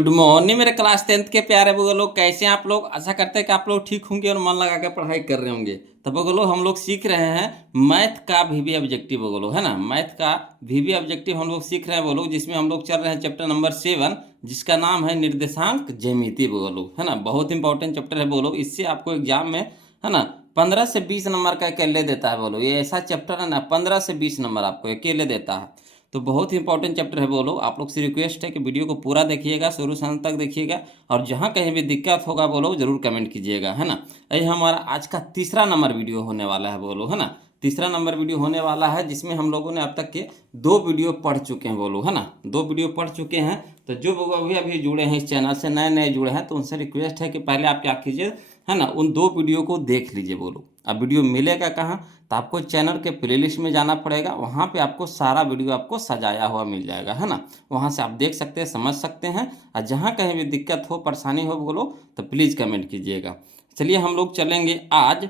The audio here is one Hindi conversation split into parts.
गुड मॉर्निंग मेरे क्लास 10th के प्यारे बगल लोग, कैसे हैं आप लोग। आशा करते हैं कि आप लोग ठीक होंगे और मन लगा कर पढ़ाई कर रहे होंगे। तो बगलो हम लोग सीख रहे हैं मैथ का वीबी ऑब्जेक्टिव बगलो, है ना। मैथ का वीबी ऑब्जेक्टिव हम लोग सीख रहे हैं बोलो, जिसमें हम लोग चल रहे हैं चैप्टर नंबर 7, जिसका नाम है निर्देशांक ज्यामिति बोलो, है ना। बहुत इंपॉर्टेंट चैप्टर है बोलो। इससे आपको एग्जाम में, है ना, 15 से 20 नंबर का अकेले देता है बोलो। ये ऐसा चैप्टर है ना, 15 से 20 नंबर आपको अकेले देता है। तो बहुत ही इंपॉर्टेंट चैप्टर है बोलो। आप लोग से रिक्वेस्ट है कि वीडियो को पूरा देखिएगा, शुरू से अंत तक देखिएगा, और जहाँ कहीं भी दिक्कत होगा बोलो जरूर कमेंट कीजिएगा, है ना। यही हमारा आज का तीसरा नंबर वीडियो होने वाला है बोलो, है ना। तीसरा नंबर वीडियो होने वाला है, जिसमें हम लोगों ने अब तक के 2 वीडियो पढ़ चुके हैं बोलो, है ना। 2 वीडियो पढ़ चुके हैं। तो जो अभी अभी जुड़े हैं इस चैनल से, नए नए जुड़े हैं, तो उनसे रिक्वेस्ट है कि पहले आप क्या कीजिए, है ना, उन 2 वीडियो को देख लीजिए बोलो। अब वीडियो मिलेगा कहाँ, तो आपको चैनल के प्लेलिस्ट में जाना पड़ेगा। वहाँ पे आपको सारा वीडियो आपको सजाया हुआ मिल जाएगा, है ना। वहाँ से आप देख सकते हैं, समझ सकते हैं। और जहाँ कहीं भी दिक्कत हो, परेशानी हो बोलो, तो प्लीज़ कमेंट कीजिएगा। चलिए हम लोग चलेंगे आज।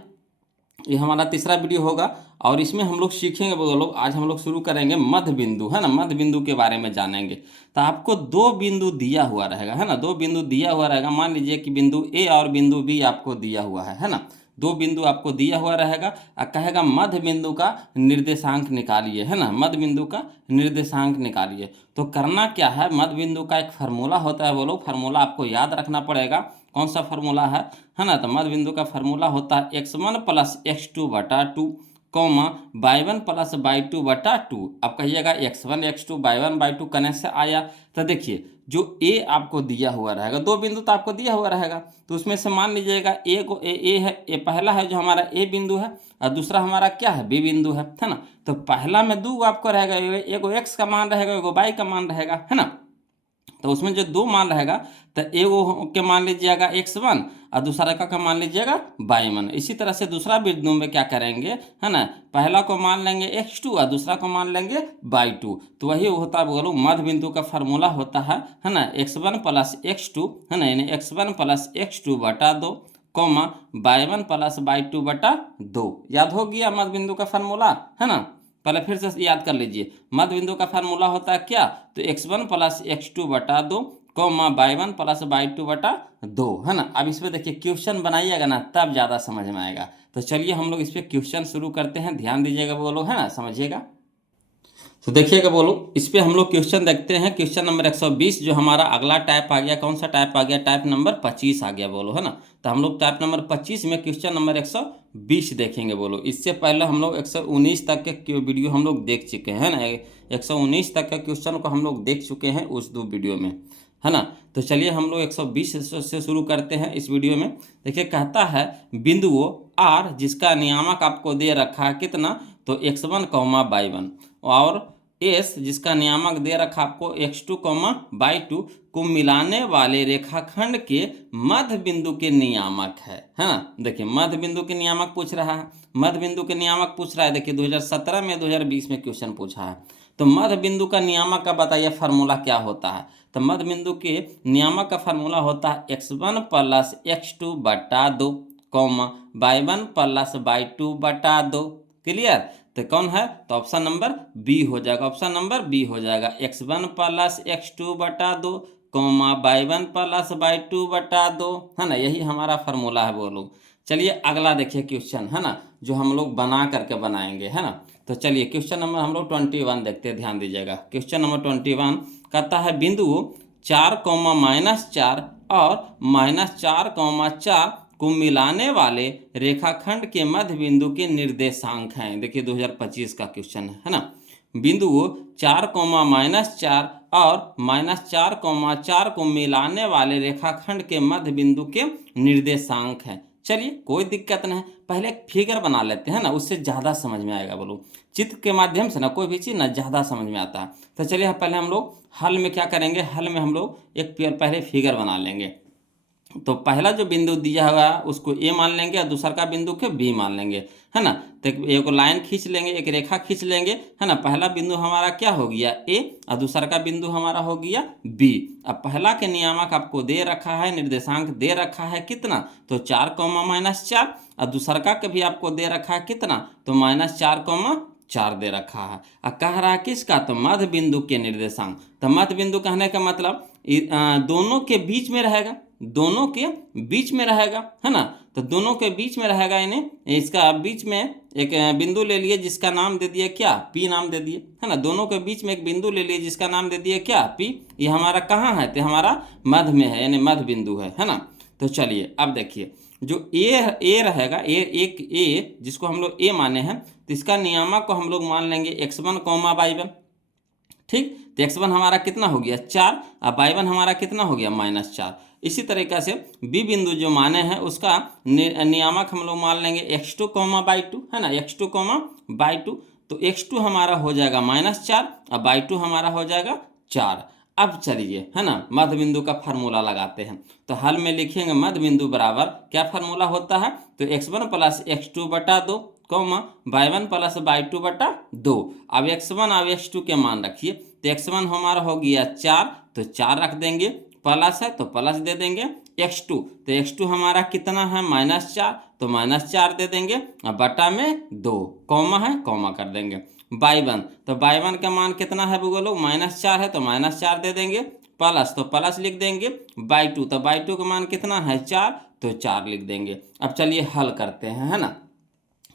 ये हमारा तीसरा वीडियो होगा और इसमें हम लोग सीखेंगे बोलो। आज हम लोग शुरू करेंगे मध्य बिंदु, है ना। मध्य बिंदु के बारे में जानेंगे। तो आपको 2 बिंदु दिया हुआ रहेगा, है ना। 2 बिंदु दिया हुआ रहेगा। मान लीजिए कि बिंदु ए और बिंदु बी आपको दिया हुआ है ना। 2 बिंदु आपको दिया हुआ रहेगा और कहेगा मध्य बिंदु का निर्देशांक निकालिए, है ना। मध्य बिंदु का निर्देशांक निकालिए। तो करना क्या है, मध्य बिंदु का एक फार्मूला होता है बोलो। फार्मूला आपको याद रखना पड़ेगा। कौन सा फार्मूला है ना। तो मध्य बिंदु का फार्मूला होता है x1 plus x2/2 comma y1 plus y2/2। अब कहिएगा x1 x2 y1/2 कने से आया। तो देखिए जो a आपको दिया हुआ रहेगा, 2 बिंदु तो आपको दिया हुआ रहेगा, तो उसमें से मान लीजिएगा ए को ए है, ये पहला है जो हमारा ए बिंदु है, और दूसरा हमारा क्या है, बी बिंदु है ना। तो पहला में 2 आपको रहेगा, एगो x का मान रहेगा, एगो y का मान रहेगा, है ना। तो उसमें जो 2 मान रहेगा, तो एगो के मान लीजिएगा x1 और दूसरा का मान लीजिएगा y1। इसी तरह से दूसरा बिंदु में क्या करेंगे, है ना, पहला को मान लेंगे x2 और दूसरा को मान लेंगे y2। तो वही होता है बोलो मध्य बिंदु का फार्मूला होता है ना, x1 प्लस x2, है ना, यानी x1 plus x2/2 comma y1 plus y2/2। याद हो गया मध्य बिंदु का फार्मूला, है ना। पहले फिर से याद कर लीजिए। मध्य बिंदु का फार्मूला होता है क्या, तो x1 plus x2/2 comma y1 plus y2/2, है ना। अब इस पर देखिए क्वेश्चन बनाइएगा ना, तब ज़्यादा समझ में आएगा। तो चलिए हम लोग इस पर क्वेश्चन शुरू करते हैं। ध्यान दीजिएगा वो लोग, है ना, समझिएगा। तो देखिएगा बोलो, इस पे हम लोग क्वेश्चन देखते हैं। क्वेश्चन नंबर 120 जो हमारा अगला टाइप आ गया। कौन सा टाइप आ गया, टाइप नंबर 25 आ गया बोलो, है ना। तो हम लोग टाइप नंबर 25 में क्वेश्चन नंबर 120 देखेंगे बोलो। इससे पहले हम लोग 119 तक के वीडियो हम लोग देख चुके हैं ना। 119 तक के क्वेश्चन को हम लोग देख चुके हैं उस 2 वीडियो में, है ना। तो चलिए हम लोग 120 से शुरू करते हैं इस वीडियो में। देखिए कहता है बिंदुओं आर जिसका नियामक आपको दे रखा है कितना, तो x1 कॉमा y1, और एस जिसका नियामक दे रखा आपको x2 y2 को मिलाने वाले रेखाखंड के मध्य बिंदु के नियामक है ना। देखिए मध्य बिंदु के नियामक पूछ रहा है। मध्य बिंदु के नियामक पूछ रहा है। देखिए 2017 में 2020 में क्वेश्चन पूछा है। तो मध्य बिंदु का नियामक का बताइए फार्मूला क्या होता है। तो मध्य बिंदु के नियामक का फार्मूला होता है x1 plus x2/2 comma y1 plus y2/2। Clear. तो कौन है, तो ऑप्शन नंबर बी हो जाएगा। ऑप्शन नंबर बी हो जाएगा, x1 plus x2/2 comma y1 plus y2/2, है ना। यही हमारा फार्मूला है बोलो। चलिए अगला देखिए क्वेश्चन, है ना, जो हम लोग बना करके बनाएंगे, है ना। तो चलिए क्वेश्चन नंबर हम लोग 21 देखते हैं। ध्यान दीजिएगा। क्वेश्चन नंबर 21 कहता है बिंदु 4 -4 और -4 को मिलाने वाले रेखाखंड के मध्य बिंदु के निर्देशांक हैं। देखिए 2025 का क्वेश्चन है ना। बिंदुओं 4, -4 और -4, को मिलाने वाले रेखाखंड के मध्य बिंदु के निर्देशांक हैं। चलिए कोई दिक्कत नहीं, पहले एक फिगर बना लेते हैं ना, उससे ज़्यादा समझ में आएगा बोलो। चित्र के माध्यम से ना कोई भी चीज़ ना ज़्यादा समझ में आता है। तो चलिए पहले हम लोग हल में क्या करेंगे, हल में हम लोग एक पहले फिगर बना लेंगे। तो पहला जो बिंदु दिया हुआ है उसको ए मान लेंगे और दूसरा का बिंदु के बी मान लेंगे, है ना। तो एक लाइन खींच लेंगे, एक रेखा खींच लेंगे, है ना। पहला बिंदु हमारा क्या हो गया ए और दूसरा का बिंदु हमारा हो गया बी। अब पहला के नियामक आपको दे रखा है, निर्देशांक दे रखा है कितना, तो 4, -4, और दूसरा का भी आपको दे रखा है कितना, तो -4, 4 दे रखा है। अब कह रहा है किसका, तो मध्य बिंदु के निर्देशांक। तो मध्य बिंदु कहने का मतलब दोनों के बीच में रहेगा, दोनों के बीच में रहेगा, है ना। तो दोनों के बीच में रहेगा, यानी इसका बीच में एक बिंदु ले लिए जिसका नाम दे दिया क्या, पी नाम दे दिए, है ना। दोनों के बीच में एक बिंदु ले लिए जिसका नाम दे दिया क्या, पी। ये हमारा कहाँ है, तो हमारा मध्य में है, यानी मध्य बिंदु है ना। तो चलिए अब देखिए, जो ए रहेगा, ए जिसको हम लोग ए माने हैं, तो इसका नियामक को हम लोग मान लेंगे x1 y1, ठीक। तो x1 हमारा कितना हो गया 4, और y1 हमारा कितना हो गया -4। इसी तरीक़े से बी बिंदु जो माने हैं उसका नियामक हम लोग मान लेंगे x2 y2, है ना, x2 y2। तो x2 हमारा हो जाएगा -4 और y2 हमारा हो जाएगा 4। अब चलिए, है ना, मध्य बिंदु का फार्मूला लगाते हैं। तो हल में लिखेंगे मध्य बिंदु बराबर क्या फार्मूला होता है, तो x1 + x2 बटा 2, y1 + y2 बटा 2। अब x1 और x2 के मान रखिए। तो x1 हमारा हो गया 4, तो 4 रख देंगे, प्लस है तो प्लस दे देंगे। x2, तो x2 हमारा कितना है -4, तो -4 दे देंगे, और बटा में 2, कॉमा है कॉमा कर देंगे। y1, तो y1 का मान कितना है बोलो, -4 है तो -4 दे देंगे, प्लस तो प्लस लिख देंगे। y2, तो y2 का मान कितना है 4, तो 4 लिख देंगे। अब चलिए हल करते हैं, है ना।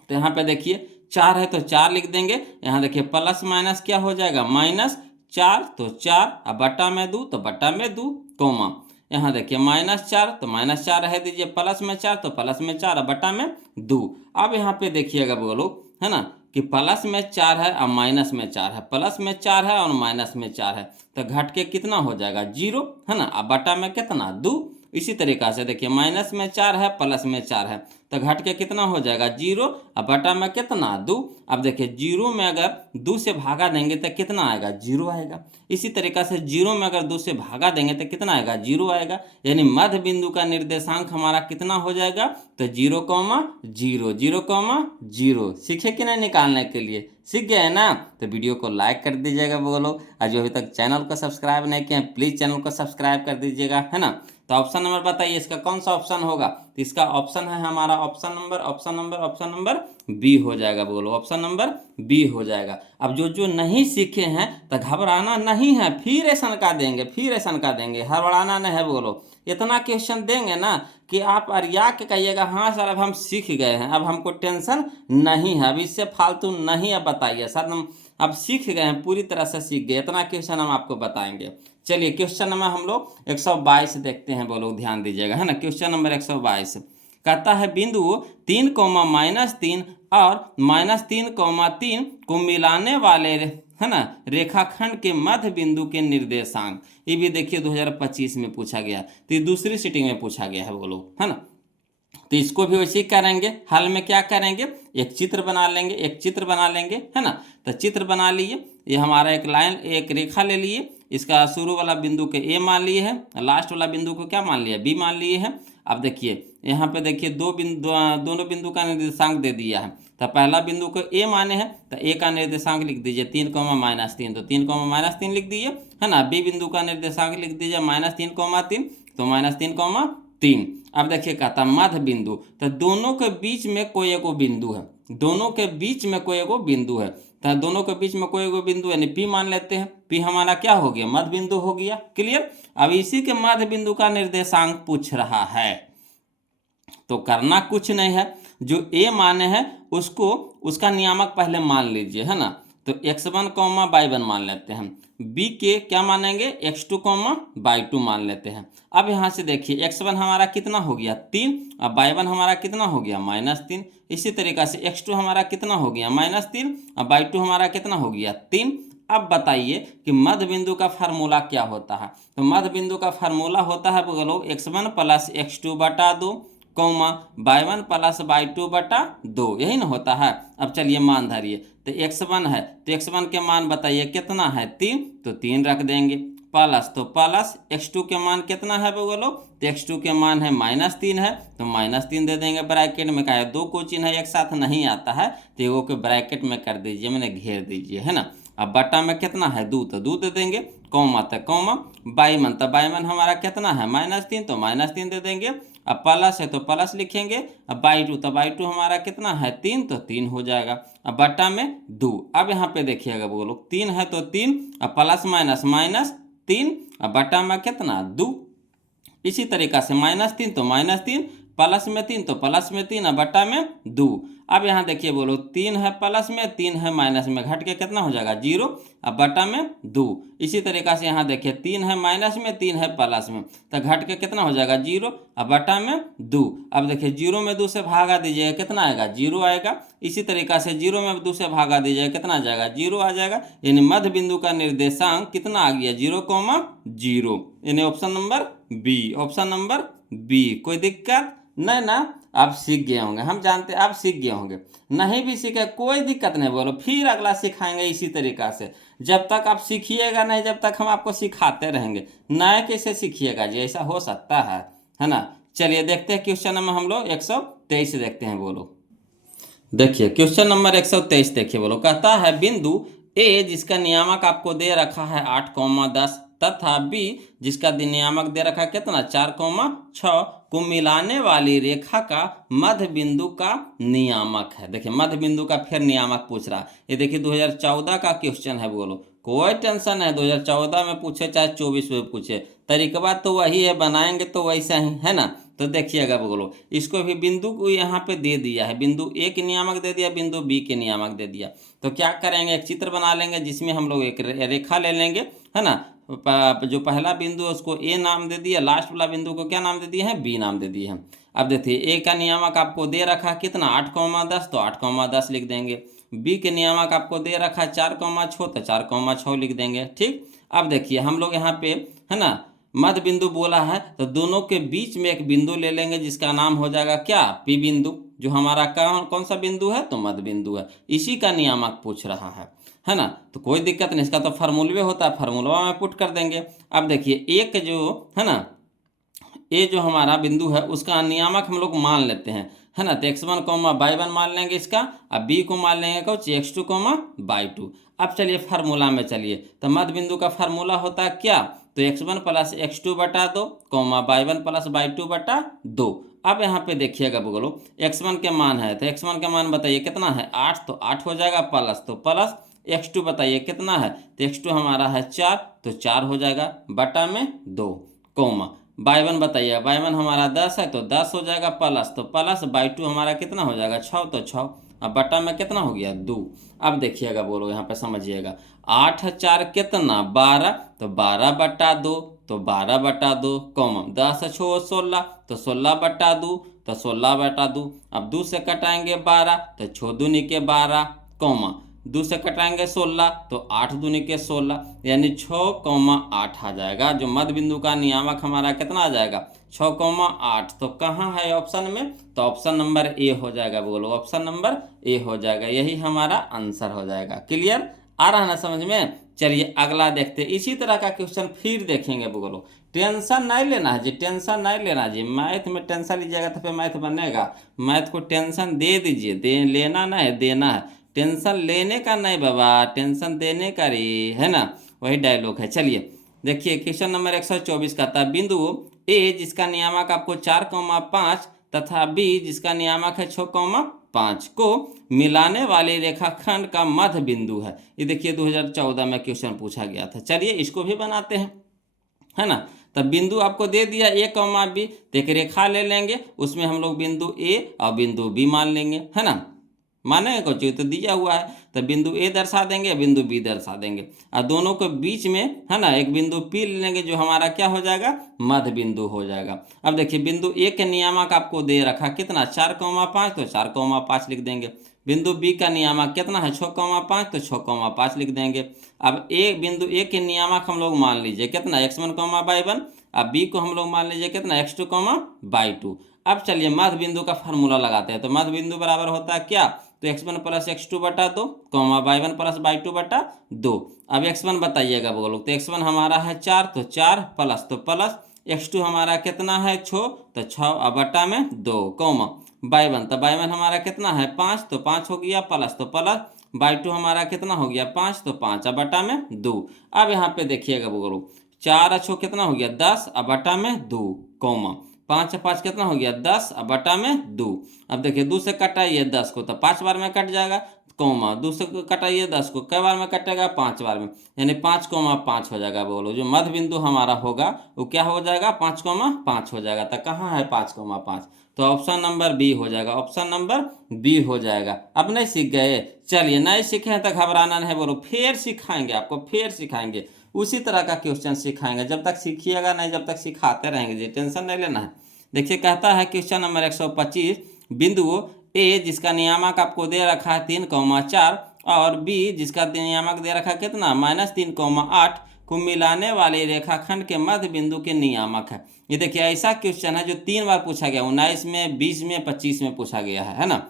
तो यहाँ पे देखिए 4 है तो 4 लिख देंगे। यहाँ देखिए प्लस माइनस क्या हो जाएगा, -4, तो 4, अब बटा में 2 तो बटा में 2, कॉमा। यहाँ देखिए -4 तो -4 रह दीजिए, प्लस में 4 तो प्लस में 4, अब बटा में 2। अब यहाँ पे देखिएगा बोलो, है ना, कि प्लस में 4 है और माइनस में 4 है, प्लस में 4 है और माइनस में 4 है, तो घट के कितना हो जाएगा 0, है ना। अब बटा में कितना 2। इसी तरीक़ा से देखिए माइनस में 4 है, प्लस में 4 है, तो घट के कितना हो जाएगा 0, अब बटा में कितना 2। अब देखिए 0 में अगर 2 से भागा देंगे तो कितना आएगा 0 आएगा। इसी तरीक़ा से 0 में अगर 2 से भागा देंगे तो कितना आएगा 0 आएगा। यानी मध्य बिंदु का निर्देशांक हमारा कितना हो जाएगा, तो 0,0 0,0। सीखे कि नहीं निकालने के लिए, सीख गए ना। तो वीडियो को लाइक कर दीजिएगा बोलो, और जो अभी तक चैनल को सब्सक्राइब नहीं किए हैं प्लीज़ चैनल को सब्सक्राइब कर दीजिएगा, है ना। तो ऑप्शन नंबर बताइए इसका कौन सा ऑप्शन होगा, तो इसका ऑप्शन है हमारा ऑप्शन नंबर बी हो जाएगा बोलो, ऑप्शन नंबर बी हो जाएगा। अब जो नहीं सीखे हैं तो घबराना नहीं है, फिर ऐसा का देंगे, हड़बड़ाना नहीं है बोलो। इतना क्वेश्चन देंगे ना कि आप अरिया के कहिएगा हाँ सर अब हम सीख गए हैं, अब हमको टेंशन नहीं है, अब इससे फालतू नहीं अब बताइए सर, हम अब सीख गए हैं, पूरी तरह से सीख गए। इतना क्वेश्चन हम आपको बताएंगे। चलिए क्वेश्चन नंबर हम लोग 122 देखते हैं बोलो, ध्यान दीजिएगा, है ना। क्वेश्चन नंबर 122 कहता है बिंदु 3, -3 और -3,3 को मिलाने वाले, है ना, रेखाखंड के मध्य बिंदु के निर्देशांक। ये भी देखिए 2025 में पूछा गया, तो ये दूसरी सीटिंग में पूछा गया है बोलो, है ना। तो इसको भी वैसे ही करेंगे। हल में क्या करेंगे, एक चित्र बना लेंगे, है ना। तो चित्र बना लिए, ये हमारा एक लाइन, एक रेखा ले लिए, इसका शुरू वाला बिंदु के ए मान लिए है, लास्ट वाला बिंदु को क्या मान लिया, बी मान लिए है। अब देखिए यहाँ पे देखिए दोनों बिंदु का निर्देशांक दे दिया है। तो पहला बिंदु को ए माने हैं तो ए का निर्देशांक लिख दीजिए 3, -3, तो 3, -3 लिख दीजिए, है ना। बी बिंदु का निर्देशांक लिख दीजिए -3,3, तो -3,3। अब देखिए कहता मध्य बिंदु, तो दोनों के बीच में कोई एगो बिंदु है, तो दोनों के बीच में कोई एगो बिंदु यानी पी मान लेते हैं। पी हमारा क्या हो गया, मध्य बिंदु हो गया, क्लियर। अब इसी के मध्य बिंदु का निर्देशांक पूछ रहा है, तो करना कुछ नहीं है, जो ए माने हैं उसको उसका नियामक पहले मान लीजिए, है ना। तो x1, y1 मान लेते हैं, बी के क्या मानेंगे x2, y2 मान लेते हैं। अब यहाँ से देखिए x1 हमारा कितना हो गया 3, और y1 हमारा कितना हो गया -3। इसी तरीक़ा से x2 हमारा कितना हो गया -3, और y2 हमारा कितना हो गया 3। अब बताइए कि मध्य बिंदु का फार्मूला क्या होता है, तो मध्य बिंदु का फार्मूला होता है बोलो x1 + x2 बटा 2, y1 + y2 बटा 2, यही ना होता है। अब चलिए मान धरिए, तो x1 है तो x1 के मान बताइए कितना है 3, तो 3 रख देंगे, प्लस तो प्लस x2 के मान कितना है बोलो, तो x2 के मान है -3 है, तो -3 दे देंगे। ब्रैकेट में का 2 को चिन्ह एक साथ नहीं आता है तो एगो के ब्रैकेट में कर दीजिए, मैंने घेर दीजिए, है ना। अब बटा में कितना है 2, तो 2 दे देंगे, कॉमा तो कॉमा। y1 हमारा कितना है -3, तो -3 दे देंगे, अब प्लस है तो प्लस लिखेंगे, अब बाई टू, तो बाई टू हमारा कितना है 3, तो 3 हो जाएगा। अब बट्टा में 2। अब यहाँ पे देखिएगा वो लोग 3 है तो 3, अब प्लस माइनस माइनस 3, अब बट्टा में कितना 2। इसी तरीका से -3 तो -3, प्लस में 3 तो प्लस में 3, अब बट्टा में 2। अब यहाँ देखिए बोलो 3 है प्लस में, 3 है माइनस में, घट के कितना हो जाएगा 0, अब बट्टा में 2। इसी तरीका से यहाँ देखिए 3 है माइनस में, 3 है प्लस में, तो घट के कितना हो जाएगा 0, अब बट्टा में 2। अब देखिए 0 में 2 से भागा दीजिएगा, कितना आएगा 0 आएगा। इसी तरीका से 0 में 2 से भागा दीजिएगा, कितना आ जाएगा 0 आ जाएगा। यानी मध्य बिंदु का निर्देशांक कितना आ गया 0,0, यानी option number B, option number B. कोई दिक्कत नहीं ना, आप सीख गए होंगे, हम जानते हैं आप सीख गए होंगे। नहीं भी सीखे कोई दिक्कत नहीं, बोलो फिर अगला सिखाएंगे इसी तरीका से। जब तक आप सीखिएगा नहीं, जब तक हम आपको सिखाते रहेंगे। नए कैसे सीखिएगा जी, ऐसा हो सकता है ना। चलिए देखते हैं क्वेश्चन नंबर हम लोग 123 देखते हैं। बोलो देखिए क्वेश्चन नंबर 123 देखिए, बोलो कहता है बिंदु ए जिसका नियामक आपको दे रखा है 8,10 तथा बी जिसका नियामक दे रखा है कितना 4,6 को मिलाने वाली रेखा का मध्य बिंदु का नियामक है। देखिए मध्य बिंदु का फिर नियामक पूछ रहा है। ये देखिए 2014 का क्वेश्चन है। बोलो कोई टेंशन है, 2014 में पूछे चाहे 24 में पूछे, तरीका तो वही है, बनाएंगे तो वैसा ही है ना। तो देखिएगा बोलो इसको भी बिंदु को यहाँ पे दे दिया है, बिंदु ए के नियामक दे दिया, बिंदु बी के नियामक दे दिया। तो क्या करेंगे, एक चित्र बना लेंगे जिसमें हम लोग एक रेखा ले लेंगे, है ना। जो पहला बिंदु है उसको ए नाम दे दिया, लास्ट वाला बिंदु को क्या नाम दे दिया है, बी नाम दे दिए हैं। अब देखिए ए का नियामक आपको दे रखा है कितना 8,10, तो 8,10 लिख देंगे। बी के नियामक आपको दे रखा है 4,6, तो 4,6 लिख देंगे। ठीक, अब देखिए हम लोग यहाँ पे है ना मध्य बिंदु बोला है, तो दोनों के बीच में एक बिंदु ले लेंगे जिसका नाम हो जाएगा क्या, पी बिंदु। जो हमारा कौन सा बिंदु है, तो मध्य बिंदु है। इसी का नियामक पूछ रहा है ना। तो कोई दिक्कत नहीं, इसका तो फार्मूले होता है, फार्मूला में पुट कर देंगे। अब देखिए एक जो है ना ए जो हमारा बिंदु है उसका नियामक हम लोग मान लेते हैं, है ना। तो x1, y1 मान लेंगे इसका, अब बी को मान लेंगे कुछ x2, y2। अब चलिए फार्मूला में चलिए, तो मध्य बिंदु का फार्मूला होता है क्या, तो x1 प्लस x2 बटा 2, y1 प्लस y2 बटा 2। अब यहाँ पे देखिएगा बोलो x1 के मान है, तो x1 का मान बताइए कितना है 8, तो 8 हो जाएगा, प्लस तो प्लस। x2 बताइए कितना है, तो x2 हमारा है 4, तो 4 हो जाएगा, बटा में 2, y1 बताइए, y1 हमारा 10 है, तो 10 हो जाएगा, प्लस तो प्लस, y2 हमारा कितना हो जाएगा 6, तो 6। अब बटा में कितना हो गया 2। अब देखिएगा बोलो यहाँ पे समझिएगा 8 4 कितना 12, तो 12 बटा 2, तो 12 बटा 2, 10 6 16, तो 16 बटा 2, तो 16 बटा 2। अब 2 से कटाएंगे 12, तो 6 दूनी के 12, 2 से कटाएंगे 16, तो 8 दूनी के 16, यानी 6,8 आ जाएगा। जो मध्य बिंदु का नियामक हमारा कितना आ जाएगा 6,8। तो कहाँ है ऑप्शन में, तो ऑप्शन नंबर ए हो जाएगा। बोलो ऑप्शन नंबर ए हो जाएगा, यही हमारा आंसर हो जाएगा। क्लियर आ रहा ना समझ में। चलिए अगला देखते, इसी तरह का क्वेश्चन फिर देखेंगे। बोलो टेंशन नहीं लेना है जी, टेंशन नहीं लेना जी। मैथ में टेंशन लीजिएगा तो फिर मैथ बनेगा। मैथ को टेंशन दे दीजिए, लेना नहीं देना है। टेंशन लेने का नहीं बाबा, टेंशन देने का रे, है ना, वही डायलॉग है। चलिए देखिए क्वेश्चन नंबर 124 का था बिंदु ए जिसका नियामक आपको 4,5 तथा बी जिसका नियामक है 6,5 को मिलाने वाले रेखाखंड का मध्य बिंदु है। ये देखिए 2014 में क्वेश्चन पूछा गया था। चलिए इसको भी बनाते हैं, है ना। तब बिंदु आपको दे दिया ए, बी, तो एक रेखा ले लेंगे, उसमें हम लोग बिंदु ए और बिंदु बी मान लेंगे, है ना। माने कुछ तो दिया हुआ है, तो बिंदु ए दर्शा देंगे, बिंदु बी दर्शा देंगे, और दोनों के बीच में है ना एक बिंदु पी ले लेंगे, जो हमारा क्या हो जाएगा मध्य बिंदु हो जाएगा। अब देखिए बिंदु ए के नियामक आपको दे रखा कितना 4,5, तो 4,5 लिख देंगे। बिंदु बी का नियामक कितना है 6,5, तो 6,5 लिख देंगे। अब बिंदु ए के नियामक हम लोग मान लीजिए कितना x1, y1, अब बी को हम लोग मान लीजिए कितना x2, y2। अब चलिए मध्य बिंदु का फार्मूला लगाते हैं। तो मध्य बिंदु बराबर होता है क्या, तो x1 प्लस x2 बटा 2, y1 प्लस y2 बटा 2। अब x1 बताइएगा बोलो, तो x1 हमारा है 4, तो 4 प्लस तो प्लस, x2 हमारा कितना है 6, तो 6 अब बटा में 2, y1, तो y1 हमारा कितना है 5, तो 5 हो गया, प्लस तो प्लस, y2 हमारा कितना हो गया 5, तो 5 अब बटा में 2। अब यहाँ पे देखिएगा बोलो 4 अच्छो कितना हो गया 10, अब बटा में 2, 5 से 5 कितना हो गया 10, अब बटा में 2। अब देखिए 2 से कटाइए 10 को तो 5 बार में कट जाएगा, कौमा 2 से कटाइए 10 को कै बार में कटेगा 5 बार में, यानी 5,5 हो जाएगा। बोलो जो मध्य बिंदु हमारा होगा वो क्या हो जाएगा 5,5 हो जाएगा। तो कहाँ है 5,5? तो ऑप्शन नंबर बी हो जाएगा, ऑप्शन नंबर बी हो जाएगा। अब नहीं सीख गए, चलिए नहीं सीखे हैं तो घबराना नहीं, बोलो फिर सिखाएंगे आपको, फिर सिखाएंगे उसी तरह का क्वेश्चन सिखाएंगे। जब तक सीखिएगा नहीं, जब तक सिखाते रहेंगे जी, टेंशन नहीं लेना है। देखिए कहता है क्वेश्चन नंबर 125, बिंदु ए जिसका नियामक आपको दे रखा है 3,4 और बी जिसका नियामक दे रखा है कितना -3,8 को मिलाने वाले रेखाखंड के मध्य बिंदु के नियामक है। ये देखिए ऐसा क्वेश्चन है जो 3 बार पूछा गया, 19 में, 20 में, 25 में पूछा गया है ना।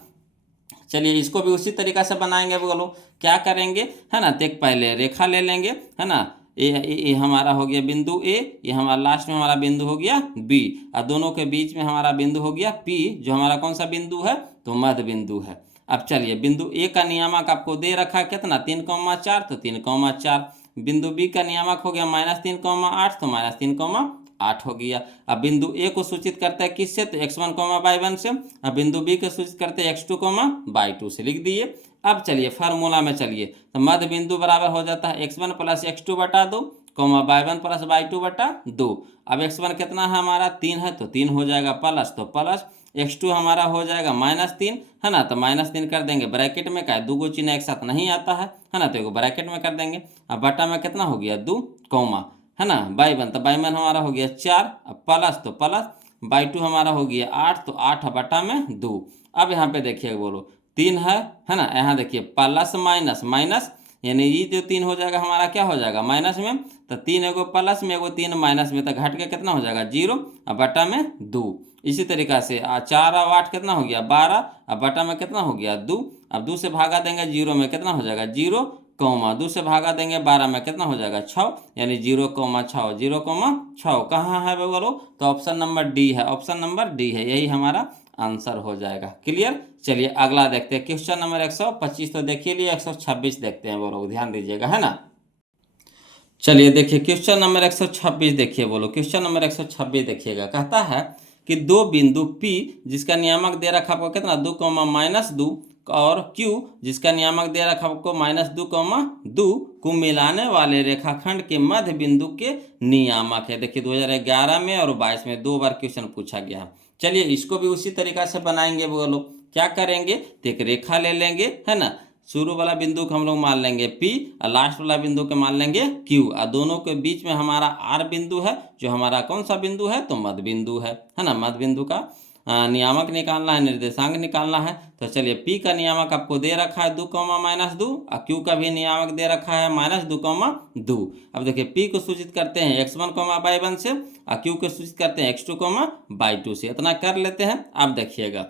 चलिए इसको भी उसी तरीका से बनाएंगे। बोलो क्या करेंगे, है ना। तो एक पहले रेखा ले लेंगे, है ना। ये हमारा हो गया बिंदु ए, ये हमारा लास्ट में हमारा बिंदु हो गया बी, और दोनों के बीच में हमारा बिंदु हो गया पी, जो हमारा कौन सा बिंदु है तो मध्य बिंदु है। अब चलिए बिंदु ए का नियामक आपको दे रखा है कितना 3,4, तो 3,4। बिंदु बी का नियामक हो गया -3,8, तो -3,8 हो गया। अब बिंदु ए को सूचित करते हैं किससे, तो x1, y1 से। अब बिंदु बी को सूचित करते हैं x2, y2 से। लिख दिए। अब चलिए फार्मूला में चलिए, तो मध्य बिंदु बराबर हो जाता है x1 + x2 बटा 2, y1 + y2 बटा 2। अब x1 कितना है हमारा 3 है, तो 3 हो जाएगा प्लस, तो प्लस x2 हमारा हो जाएगा -3, है ना। तो -3 कर देंगे ब्रैकेट में, क्या दो गो चिन्ह एक साथ नहीं आता है ना, तो एक ब्रैकेट में कर देंगे। अब बटा में कितना हो गया 2, है ना, y1, तो y1 हमारा हो गया 4, अब प्लस तो प्लस, y2 हमारा हो गया 8, तो 8 बटा में 2। अब यहाँ पे देखिए बोलो 3 है ना। यहाँ देखिए प्लस माइनस माइनस, यानी ये जो 3 हो जाएगा हमारा क्या हो जाएगा माइनस में, तो 3 एगो प्लस में एगो 3 माइनस में, तो घट के कितना हो जाएगा 0, अब बटा में 2। इसी तरीका से 4 और 8 कितना हो गया 12, अब बटा में कितना हो गया 2। अब 2 से भागा देंगे 0 में कितना हो जाएगा 0, 2 से भागा देंगे 12 में कितना हो जाएगा 6, यानी 0,6, 0,6 कहाँ है बोलो, तो ऑप्शन नंबर डी है, ऑप्शन नंबर डी है, यही हमारा आंसर हो जाएगा। क्लियर। चलिए अगला देखते हैं क्वेश्चन नंबर 125, तो देखिए लिए 126 देखते हैं बोलो, ध्यान दीजिएगा, है ना। चलिए देखिए क्वेश्चन नंबर 126 देखिए बोलो, क्वेश्चन नंबर 126 देखिएगा। कहता है कि दो बिंदु P जिसका नियामक दे रखा आपको कितना 2, -2 और Q जिसका नियामक दे रखा आपको -2, को मिलाने वाले रेखाखंड के मध्य बिंदु के नियामक है। देखिए 2011 में और 22 में 2 बार क्वेश्चन पूछा गया है। चलिए इसको भी उसी तरीका से बनाएंगे। बोलो क्या करेंगे, तो एक रेखा ले लेंगे, है ना। शुरू वाला बिंदु को हम लोग मान लेंगे P और लास्ट वाला बिंदु को मान लेंगे Q, और दोनों के बीच में हमारा R बिंदु है, जो हमारा कौन सा बिंदु है तो मध्य बिंदु है ना। मध्य बिंदु का नियामक निकालना है, निर्देशांक निकालना है। तो चलिए P का नियामक आपको दे रखा है 2, -2 और Q का भी नियामक दे रखा है -2, 2। अब देखिए P को सूचित करते हैं x1, y1 से और Q को सूचित करते हैं x2, y2 से। इतना कर लेते हैं। अब देखिएगा,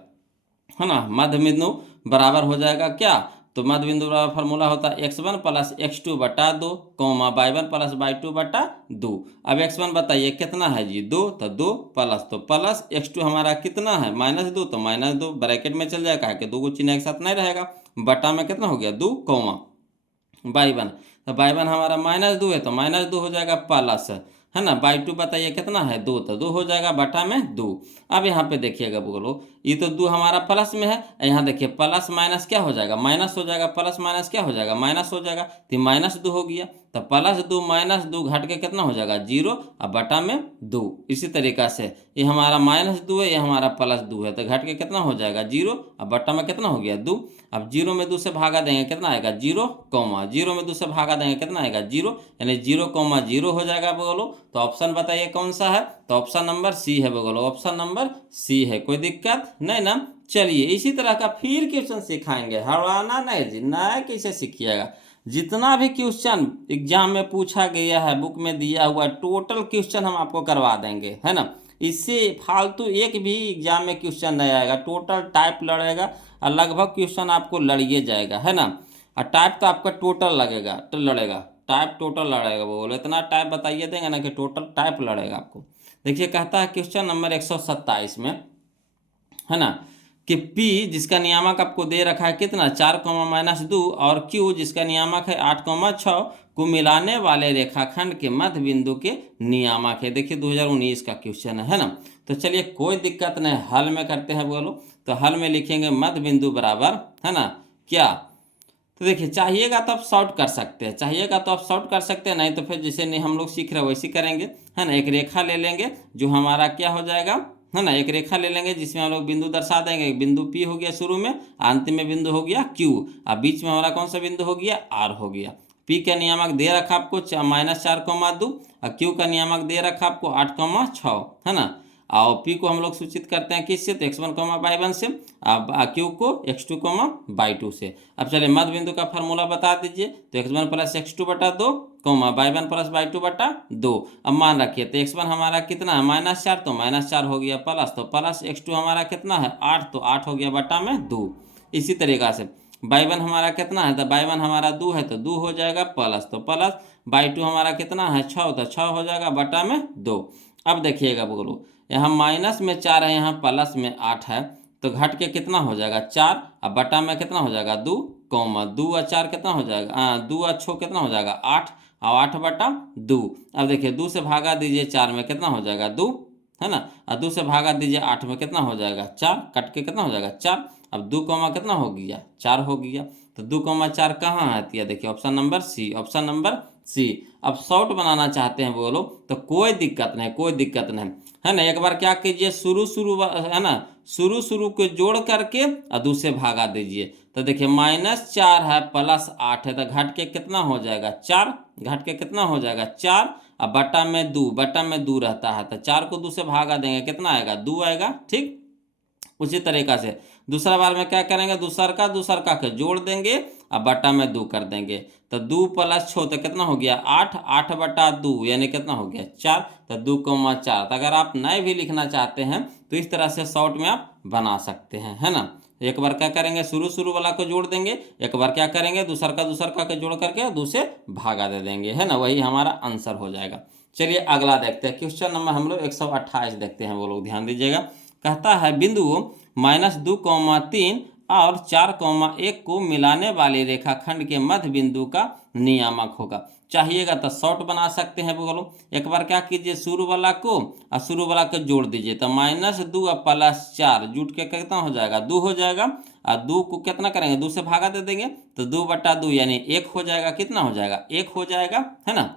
है ना, मध्य बिंदु बराबर हो जाएगा क्या, तो मध्य बिंदु बराबर फार्मूला होता है x1 + x2 बटा 2, y1 + y2 बटा 2। अब x1 बताइए कितना है जी 2, तो 2 प्लस तो प्लस, x2 हमारा कितना है -2, तो -2 ब्रैकेट में चल जाएगा कि दो को चिन्ह एक साथ नहीं रहेगा, बटा में कितना हो गया 2, y1, तो y1 हमारा -2 है, तो -2 हो जाएगा प्लस, है ना। y2 बताइए कितना है 2, तो 2 हो जाएगा बटा में 2। अब यहाँ पे देखिएगा बोलो, ये तो 2 हमारा प्लस में है, यहाँ देखिए प्लस माइनस क्या हो जाएगा माइनस हो जाएगा, प्लस माइनस क्या हो जाएगा माइनस हो जाएगा, तो -2 हो गया, तो +2 -2 घट के कितना हो जाएगा 0, अब बटा में 2। इसी तरीका से ये हमारा -2 है, ये हमारा +2 है, तो घट के कितना हो जाएगा 0, अब बटा में कितना हो गया 2। अब 0 में 2 से भागा देंगे कितना आएगा 0, 0 में 2 से भागा देंगे कितना आएगा 0, यानी 0,0 हो जाएगा। बोलो तो ऑप्शन बताइए कौन सा है, तो ऑप्शन नंबर सी है। बोलो ऑप्शन नंबर सी है, कोई दिक्कत नहीं ना। चलिए इसी तरह का फिर क्वेश्चन सिखाएंगे, हड़वाना नहीं जी, नया कैसे सीखिएगा। जितना भी क्वेश्चन एग्जाम में पूछा गया है, बुक में दिया हुआ टोटल क्वेश्चन हम आपको करवा देंगे, है ना। इससे फालतू एक भी एग्जाम में क्वेश्चन नहीं आएगा, टोटल टाइप लड़ेगा और लगभग क्वेश्चन आपको लड़िए जाएगा, है ना। और टाइप तो आपका टोटल लगेगा तो लड़ेगा, टाइप टोटल लड़ेगा। बोलो इतना टाइप बताइए देंगे ना कि टोटल टाइप लड़ेगा आपको। देखिए कहता है क्वेश्चन नंबर 127 में, है ना, कि P जिसका नियामक आपको दे रखा है कितना 4, -2 और Q जिसका नियामक है 8, 6 को मिलाने वाले रेखाखंड के मध्य बिंदु के नियामक है। देखिए 2019 का क्वेश्चन है ना। तो चलिए कोई दिक्कत नहीं, हल में करते हैं बोलो। तो हल में लिखेंगे मध्य बिंदु बराबर है ना क्या, तो देखिए चाहिएगा तो आप शॉर्ट कर सकते हैं, चाहिएगा तो आप शॉर्ट कर सकते हैं, नहीं तो फिर जैसे नहीं हम लोग सीख रहे वैसे करेंगे है ना। एक रेखा ले लेंगे जो हमारा क्या हो जाएगा है ना, एक रेखा ले लेंगे जिसमें हम लोग बिंदु दर्शा देंगे। बिंदु पी हो गया शुरू में, अंतिम में बिंदु हो गया क्यू, और बीच में हमारा कौन सा बिंदु हो गया आर हो गया। पी का नियामक दे रखा आपको -4,2, और क्यू का नियामक दे रखा आपको 8,6 है ना। और पी को हम लोग सूचित करते हैं किससे, तो x1, y1 से, अब क्यू को x2, y2 से। अब चलिए मध्य बिंदु का फार्मूला बता दीजिए। तो x1 + x2 बटा 2, y1 + y2 बटा 2। अब मान रखिए तो x1 हमारा कितना है -4, तो -4 हो गया प्लस, तो प्लस x2 हमारा कितना है 8, तो 8 हो गया बटा में 2। इसी तरीका से y1 हमारा कितना है, तो y1 हमारा 2 है, तो 2 हो जाएगा प्लस, तो प्लस y2 हमारा कितना है 6, तो 6 हो जाएगा बटा में 2। अब देखिएगा बोलो, यहाँ माइनस में 4 है, यहाँ प्लस में 8 है, तो घट के कितना हो जाएगा 4, अब बटा में कितना हो जाएगा 2, 2 और 4 कितना हो जाएगा 2 और 6 कितना हो जाएगा 8, और 8 बटा 2। अब देखिए 2 से भागा दीजिए 4 में कितना हो जाएगा 2 है ना, और 2 से भागा दीजिए 8 में कितना हो जाएगा 4, कट के कितना हो जाएगा 4। अब 2 कितना हो गया 4 हो गया, तो 2,4 कहाँ है, तो देखिए option number C, option number C. अब शॉर्ट बनाना चाहते हैं बोलो तो कोई दिक्कत नहीं, कोई दिक्कत नहीं है ना। एक बार क्या कीजिए शुरू है ना, शुरू को जोड़ करके और 2 से भागा दीजिए। तो देखिए -4 है प्लस 8 है, तो घट के कितना हो जाएगा 4, घट के कितना हो जाएगा 4, और बटा में 2, बटा में 2 रहता है, तो 4 को 2 से भागा देंगे कितना आएगा 2 आएगा। ठीक उसी तरीका से दूसरा बार में क्या करेंगे, दूसर का के जोड़ देंगे और बटा में 2 कर देंगे। तो 2 + 6 तो कितना हो गया 8, 8 बटा 2 यानी कितना हो गया 4, तो 2,4। तो अगर आप नए भी लिखना चाहते हैं तो इस तरह से शॉर्ट में आप बना सकते हैं है ना। एक बार क्या करेंगे शुरू वाला को जोड़ देंगे, एक बार क्या करेंगे दूसर का के जोड़ करके 2 से भागा दे देंगे है ना, वही हमारा आंसर हो जाएगा। चलिए अगला देखते हैं, क्वेश्चन नंबर हम लोग 128 देखते हैं, वो लोग ध्यान दीजिएगा। कहता है बिंदु -2,3 और 4,1 को मिलाने वाले रेखाखंड के मध्य बिंदु का नियामक होगा। चाहिएगा तो शॉर्ट बना सकते हैं बोलो। एक बार क्या कीजिए शुरू वाला को और शुरू वाला को जोड़ दीजिए, तो -2 और +4 जुट के कितना हो जाएगा 2 हो जाएगा, और 2 को कितना करेंगे 2 से भागा दे देंगे, तो 2 बटा 2 यानी 1 हो जाएगा, कितना हो जाएगा 1 हो जाएगा है ना।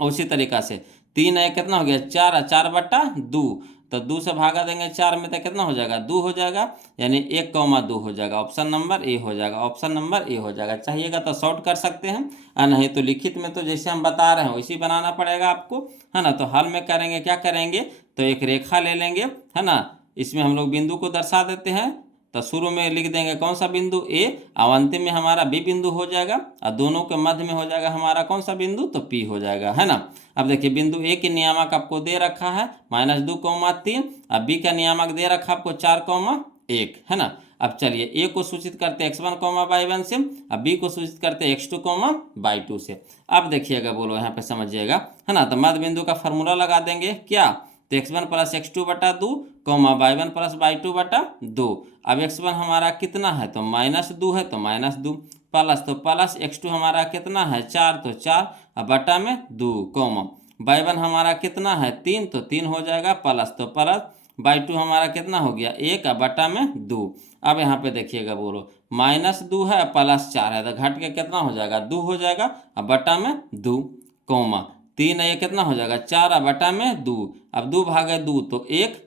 उसी तरीका से 3 है कितना हो गया 4, 4 बटा 2, तो 2 से भागा देंगे 4 में, तो कितना हो जाएगा 2 हो जाएगा, यानी 1,2 हो जाएगा। ऑप्शन नंबर ए हो जाएगा, ऑप्शन नंबर ए हो जाएगा। चाहिएगा तो शॉर्ट कर सकते हैं और नहीं तो लिखित में तो जैसे हम बता रहे हैं वैसे बनाना पड़ेगा आपको है ना। तो हल में करेंगे क्या करेंगे, तो एक रेखा ले लेंगे है ना, इसमें हम लोग बिंदु को दर्शा देते हैं। तो शुरू में लिख देंगे कौन सा बिंदु ए, और अंतिम में हमारा बी बिंदु हो जाएगा, और दोनों के मध्य में हो जाएगा हमारा कौन सा बिंदु, तो पी हो जाएगा है ना। अब देखिए बिंदु ए के नियामक आपको दे रखा है -2,3, और बी का नियामक दे रखा आपको 4,1 है ना। अब चलिए ए को सूचित करते हैं x1, y1 से, और बी को सूचित करते हैं x2, y2 से। अब देखिएगा बोलो यहाँ पे समझिएगा है ना। तो मध्य बिंदु का फार्मूला लगा देंगे क्या, तो x1 + x2 बटा 2, y1 + y2 बटा 2। अब x1 हमारा कितना है, तो -2 है, तो -2 प्लस, तो प्लस x2 हमारा कितना है 4, तो 4 और बटा में 2, y1 हमारा कितना है 3, तो 3 हो जाएगा प्लस, तो प्लस y2 हमारा कितना हो गया 1 और बटा में 2। अब यहाँ पे देखिएगा बोलो -2 है +4 है, तो घट के कितना हो जाएगा 2 हो जाएगा, और बटा में 2, 3 है, ये कितना हो जाएगा 4 और बटा में 2। अब 2 भागे 2 तो 1,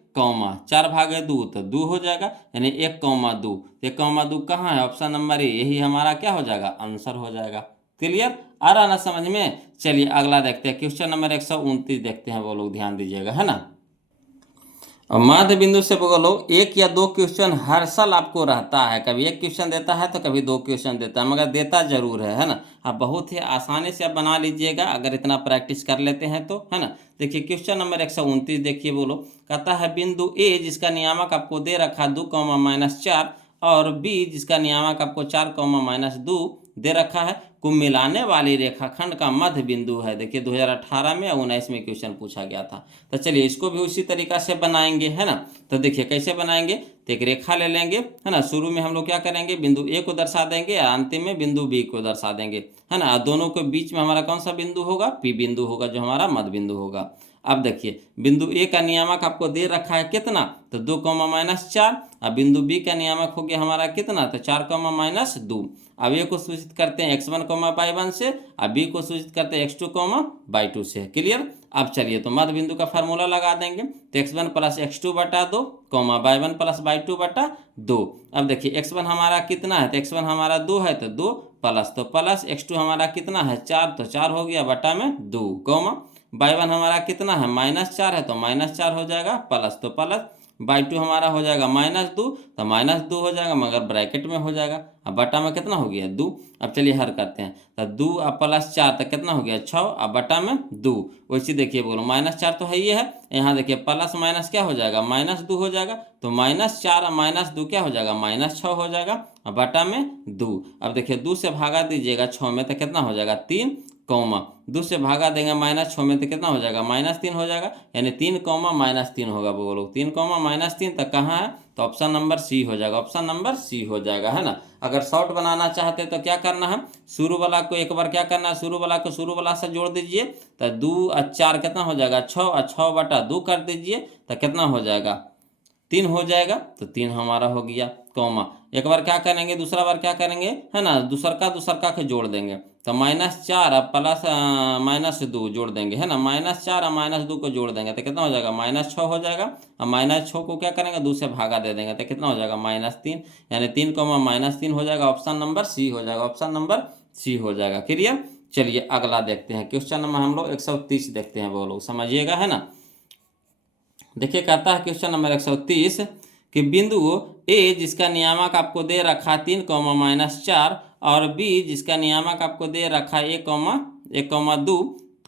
4 भागे 2 तो 2 हो जाएगा, यानी 1,2। 1,2 कहाँ है, ऑप्शन नंबर ए, यही हमारा क्या हो जाएगा आंसर हो जाएगा। क्लियर आ रहा ना समझ में। चलिए अगला देखते हैं, क्वेश्चन नंबर 129 देखते हैं, वो लोग ध्यान दीजिएगा है ना। और मध्य बिंदु से बोलो 1 या 2 क्वेश्चन हर साल आपको रहता है, कभी 1 क्वेश्चन देता है तो कभी 2 क्वेश्चन देता है, मगर देता जरूर है ना। आप बहुत ही आसानी से आप बना लीजिएगा अगर इतना प्रैक्टिस कर लेते हैं तो है ना। देखिए क्वेश्चन नंबर 129 देखिए बोलो, कहता है बिंदु ए जिसका नियामक आपको दे रखा 2, -4 और बी जिसका नियामक आपको 4, -2 दे रखा है, को मिलाने वाली रेखाखंड का मध्य बिंदु है। देखिए 2018 में और 19 में क्वेश्चन पूछा गया था। तो चलिए इसको भी उसी तरीका से बनाएंगे, है ना। तो देखिए कैसे बनाएंगे, तो एक रेखा ले लेंगे, है ना। शुरू में हम लोग क्या करेंगे, बिंदु ए को दर्शा देंगे, अंतिम में बिंदु बी को दर्शा देंगे, है ना। दोनों के बीच में हमारा कौन सा बिंदु होगा, पी बिंदु होगा, जो हमारा मध्य बिंदु होगा। अब देखिए बिंदु ए का नियामक आपको दे रखा है कितना, तो 2 कॉमा माइनस 4। अब बिंदु बी का नियामक हो गया हमारा कितना, तो 4 कॉमा माइनस 2। अब ए को सूचित करते हैं x1 कॉमा y1 से, अब बी को सूचित करते हैं x2 कॉमा y2 से। क्लियर। अब चलिए तो मध्य बिंदु का फार्मूला लगा देंगे, तो x1 प्लस x2 बटा 2 कॉमा y1 प्लस y2 बटा 2। अब देखिए x1 हमारा कितना है, तो x1 हमारा 2 है, तो 2 प्लस, तो प्लस x2 हमारा कितना है 4, तो 4 हो गया बटा में 2 कॉमा y1 हमारा कितना है -4 है, तो -4 हो जाएगा, प्लस तो प्लस, y2 हमारा हो जाएगा -2, तो -2 हो जाएगा, मगर ब्रैकेट में हो जाएगा। अब बटा में कितना हो गया 2। अब चलिए हल करते हैं, तो 2 अब प्लस 4 तो कितना हो गया 6, अब बटा में 2। वैसे देखिए बोलो -4 तो है, ये है, यहाँ देखिए प्लस माइनस क्या हो जाएगा -2 हो जाएगा, तो -4 और -2 क्या हो जाएगा -6 हो जाएगा, अब बटा में 2। अब देखिए 2 से भागा दीजिएगा 6 में, तो कितना हो जाएगा 3 कॉमा 2 से भागा देंगे -6 में, तो कितना हो जाएगा -3 हो जाएगा, यानी 3 कॉमा -3 होगा। बोलो 3 कॉमा -3 तक कहाँ है, तो ऑप्शन नंबर सी हो जाएगा, ऑप्शन नंबर सी हो जाएगा, है ना। अगर शॉर्ट बनाना चाहते तो क्या करना है, शुरू वाला को एक बार क्या करना है, शुरू वाला को शुरू वाला से जोड़ दीजिए, तो 2 और 4 कितना हो जाएगा 6, और 6 बटा 2 कर दीजिए, तो कितना हो जाएगा 3 हो जाएगा, तो 3 हमारा हो गया कॉमा। एक बार क्या करेंगे, दूसरा बार क्या करेंगे, है ना, दूसरका के जोड़ देंगे, तो -4 और प्लस -2 जोड़ देंगे, है ना, -4 और -2 को जोड़ देंगे, तो कितना हो जाएगा -6 हो जाएगा। और -6 को क्या करेंगे 2 से भागा दे देंगे, तो कितना हो जाएगा -3, यानी 3 कॉमा -3 हो जाएगा, ऑप्शन नंबर सी हो जाएगा, ऑप्शन नंबर सी हो जाएगा। क्लियर। चलिए अगला देखते हैं, क्वेश्चन नंबर हम लोग 130 देखते हैं, वो लोग समझिएगा, है ना। देखिए कहता है क्वेश्चन नंबर 130 कि बिंदु ए जिसका नियामक आपको दे रखा 3 कॉमा -4 और बी जिसका नियामक आपको दे रखा 1,2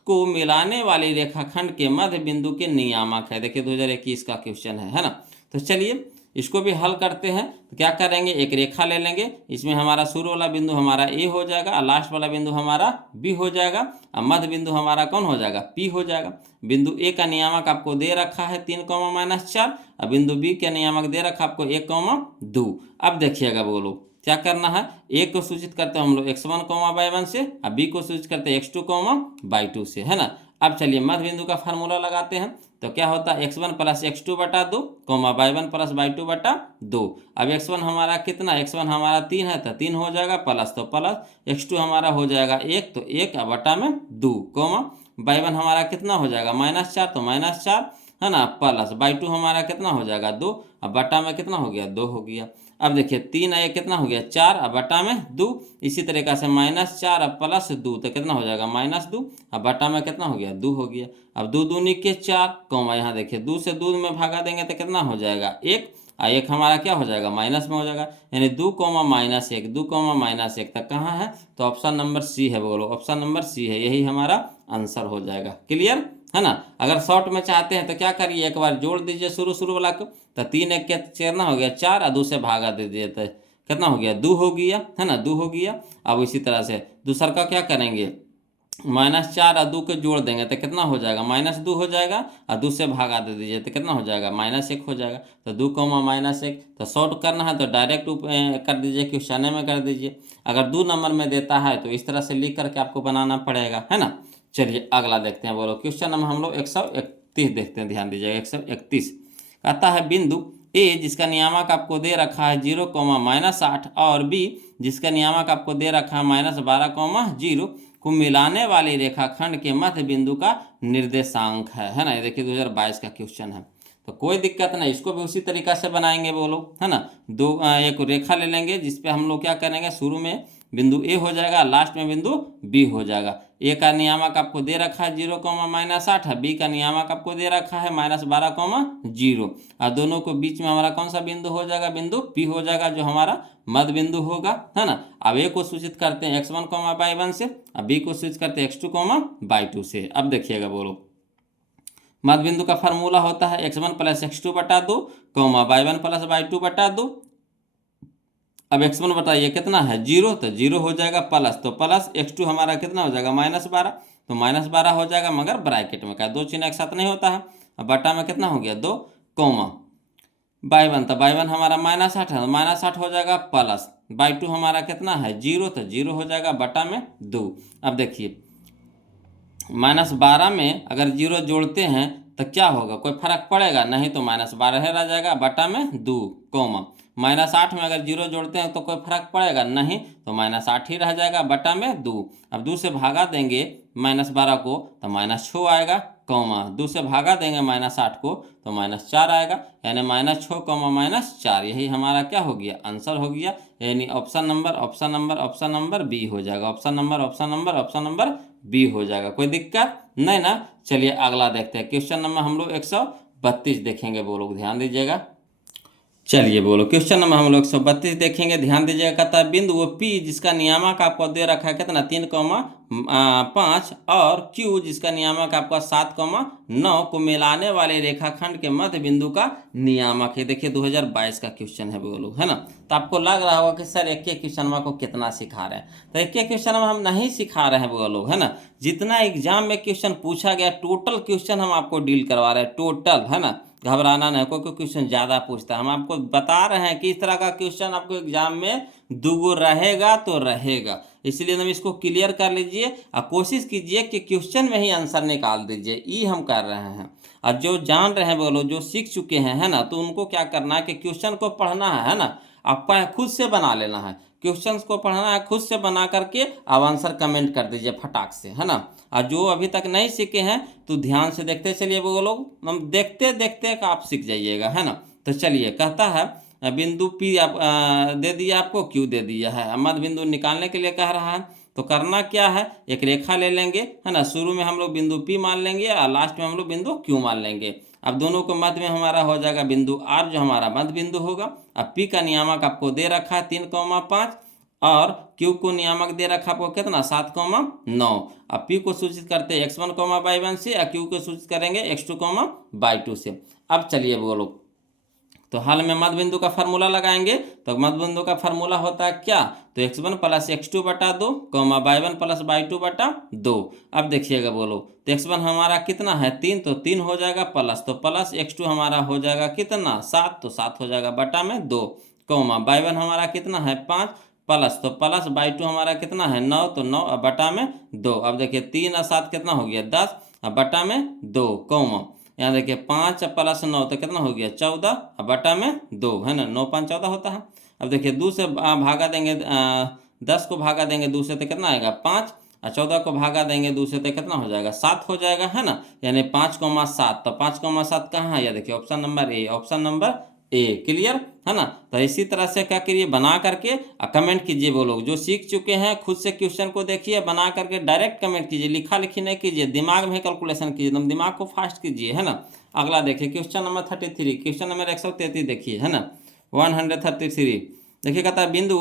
को मिलाने वाली रेखाखंड के मध्य बिंदु के नियामक है। देखिए 2021 का क्वेश्चन है ना। तो चलिए इसको भी हल करते हैं। तो क्या करेंगे, एक रेखा ले लेंगे, इसमें हमारा शुरू वाला बिंदु हमारा ए हो जाएगा और लास्ट वाला बिंदु हमारा बी हो जाएगा और मध्य बिंदु हमारा कौन हो जाएगा, पी हो जाएगा। बिंदु ए का नियामक आपको दे रखा है 3 कॉमा -4 और बिंदु बी का नियामक दे रखा आपको 1,2। अब देखिएगा बोलो क्या करना है, ए को सूचित करते हैं हम लोग x1 कॉमा y1 से और बी को सूचित करते हैं x2 कॉमा y2 से, है ना। अब चलिए मध्य बिंदु का फार्मूला लगाते हैं। तो क्या होता है x1 प्लस x2 बटा 2 कॉमा y1 प्लस y2 बटा 2। अब x1 हमारा कितना, x1 हमारा 3 है, तो 3 हो जाएगा, प्लस तो प्लस, x2 हमारा हो जाएगा 1, तो 1 बटा में 2 कॉमा y1 हमारा कितना हो जाएगा -4, तो -4, है ना, प्लस y2 हमारा कितना हो जाएगा 2, अब बटा में कितना हो गया 2 हो गया। अब देखिए 3 1 कितना हो गया 4, अब बटा में 2। इसी तरीक़ा से -4 अब प्लस 2 तो कितना हो जाएगा -2, अब बटा में कितना हो गया 2 हो गया। अब 2 दूनी के 4 कॉमा यहाँ देखिए 2 से 2 में भागा देंगे तो कितना हो जाएगा 1, और 1 हमारा क्या हो जाएगा माइनस में हो जाएगा, यानी 2 कॉमा -1 2 कॉमा -1 तक कहाँ है, तो ऑप्शन नंबर सी है। बोलो ऑप्शन नंबर सी है, यही हमारा आंसर हो जाएगा। क्लियर है ना। अगर शॉर्ट में चाहते हैं तो क्या करिए, एक बार जोड़ दीजिए शुरू वाला को, तो 3 1 के कितना हो गया 4 और 2 से भागा दे दिए तो कितना हो गया 2 हो गया, है ना, 2 हो गया। अब इसी तरह से दूसरा का क्या करेंगे, -4 और 2 को जोड़ देंगे तो कितना हो जाएगा -2 हो जाएगा, और 2 से भागा दे दीजिए तो कितना हो जाएगा -1 हो जाएगा। तो 2 कॉमा -1, तो शॉर्ट करना है तो डायरेक्ट कर दीजिए, क्वेश्चन में कर दीजिए। अगर 2 नंबर में देता है तो इस तरह से लिख करके आपको बनाना पड़ेगा, है ना। चलिए अगला देखते हैं। बोलो क्वेश्चन नंबर हम लोग 131 देखते हैं, ध्यान दीजिएगा 131 कहता है बिंदु ए जिसका नियामक आपको दे रखा है 0, -8 और बी जिसका नियामक आपको दे रखा है -12, 0 को मिलाने वाली रेखाखंड के मध्य बिंदु का निर्देशांक है ना। ये देखिए 2022 का क्वेश्चन है, तो कोई दिक्कत नहीं, इसको भी उसी तरीका से बनाएंगे। बोलो है ना, एक रेखा ले लेंगे जिसपे हम लोग क्या करेंगे, शुरू में बिंदु ए हो जाएगा, लास्ट में बिंदु बी हो जाएगा। ए का नियामक आपको दे रखा है 0, -8 है, बी का नियामक आपको दे रखा है -12, 0 और दोनों को बीच में हमारा कौन सा बिंदु हो जाएगा, बिंदु पी हो जाएगा, जो हमारा मध्य बिंदु होगा, है ना। अब ए को सूचित करते हैं x1, y1 से, अब बी को सूचित करते हैं x2, y2 से। अब देखिएगा बोलो मध्य बिंदु का फार्मूला होता है x1 प्लस x2 बटा 2, y1 प्लस y2 बटा 2 अब x1 बताइए कितना है, 0, तो 0 हो जाएगा प्लस, तो प्लस x2 हमारा कितना हो जाएगा, -12, तो -12 हो जाएगा, मगर ब्रैकेट में क्या दो चिन्ह एक साथ नहीं होता है। अब बटा में कितना हो गया 2, कॉमा y1, तो y1 हमारा -8 है, तो -8 हो जाएगा प्लस, y2 हमारा कितना है 0, तो 0 हो जाएगा बटा में 2। अब देखिए -12 में अगर 0 जोड़ते हैं तो क्या होगा, कोई फर्क पड़ेगा नहीं, तो -12 रह जाएगा बटा में 2, कॉमा -8 में अगर 0 जोड़ते हैं तो कोई फर्क पड़ेगा नहीं, तो -8 ही रह जाएगा बटा में 2। अब 2 से भागा देंगे -12 को तो -6 आएगा, कॉमा 2 से भागा देंगे -8 को तो -4 आएगा, यानी -6, -4, यही हमारा क्या हो गया, आंसर हो गया। यानी ऑप्शन नंबर बी हो जाएगा, ऑप्शन नंबर बी हो जाएगा। कोई दिक्कत नहीं ना। चलिए अगला देखते हैं, क्वेश्चन नंबर हम लोग 132 देखेंगे, वो लोग ध्यान दीजिएगा। चलिए बोलो, क्वेश्चन नंबर हम लोग 132 देखेंगे, ध्यान दीजिएगा। कहता है बिंदु वो P जिसका नियामक आपको दे रखा है कितना 3,5 और Q जिसका नियामक आपका 7,9 को मिलाने वाले रेखाखंड के मध्य बिंदु का नियामक है। देखिए 2022 का क्वेश्चन है वो लोग, है ना। तो आपको लग रहा होगा कि सर एक एक क्वेश्चन को कितना सिखा रहे हैं, तो एक एक क्वेश्चन हम नहीं सिखा रहे हैं वो लोग, है ना। जितना एग्जाम में क्वेश्चन पूछा गया टोटल क्वेश्चन हम आपको डील करवा रहे हैं, टोटल, है ना। घबराना नहीं, कोई क्वेश्चन ज़्यादा पूछता है, हम आपको बता रहे हैं कि इस तरह का क्वेश्चन आपको एग्जाम में दुगो रहेगा तो रहेगा, इसलिए हम इसको क्लियर कर लीजिए और कोशिश कीजिए कि क्वेश्चन में ही आंसर निकाल दीजिए, ये हम कर रहे हैं। और जो जान रहे हैं बोलो, जो सीख चुके हैं, है ना, तो उनको क्या करना है कि क्वेश्चन को पढ़ना है ना, आपका खुद से बना लेना है, क्वेश्चंस को पढ़ना है, खुद से बना करके अब आंसर कमेंट कर दीजिए फटाक से, है ना। और जो अभी तक नहीं सीखे हैं तो ध्यान से देखते चलिए वो लोग, हम देखते देखते आप सीख जाइएगा, है ना। तो चलिए कहता है बिंदु P आप दे दिया, आपको Q दे दिया है, मध्य बिंदु निकालने के लिए कह रहा है। तो करना क्या है, एक रेखा ले लेंगे, है ना। शुरू में हम लोग बिंदु P मान लेंगे और लास्ट में हम लोग बिंदु Q मान लेंगे। अब दोनों को मध्य में हमारा हो जाएगा बिंदु R, जो हमारा मध्य बिंदु होगा। अब P का नियामक आपको दे रखा है 3,5 और Q को नियामक दे रखा आपको कितना 7,9। अब P को सूचित करते हैं x1, y1 से, और Q को सूचित करेंगे x2, y2 से। अब चलिए बोलो, तो हाल में मध्य बिंदु का फार्मूला लगाएंगे, तो मध्य बिंदु का फार्मूला होता है क्या, तो x1 + x2 बटा 2, y1 + y2 बटा 2। अब देखिएगा बोलो, तो x1 हमारा कितना है 3, तो 3 हो जाएगा प्लस, तो प्लस x2 हमारा हो जाएगा कितना 7, तो 7 हो जाएगा बटा में 2, y1 हमारा कितना है 5 प्लस, तो प्लस y2 हमारा कितना है 9, तो 9 बटा में 2। अब देखिए 3 और 7 कितना हो गया 10, अब बटा में 2, यहाँ देखिए 5 + 9 तो कितना हो गया 14, अब बटा में 2, है ना। 9 5 14 होता है। अब देखिए 2 से भागा देंगे, 10 को भागा देंगे 2 से तो कितना आएगा 5, और 14 को भागा देंगे 2 से तो कितना हो जाएगा 7 हो जाएगा, है ना। यानी 5,7, तो 5,7 कहाँ है, यह देखिए option number A, option number A, clear, है ना। तो इसी तरह से क्या करिए, बना करके कमेंट कीजिए। वो लोग जो सीख चुके हैं खुद से क्वेश्चन को देखिए, बना करके डायरेक्ट कमेंट कीजिए, लिखा लिखी नहीं कीजिए, दिमाग में कैलकुलेशन कीजिए, एकदम दिमाग को फास्ट कीजिए, है ना। अगला देखिए क्वेश्चन नंबर 33, क्वेश्चन नंबर 133 देखिए, है ना, 133। देखिए कहता है बिंदु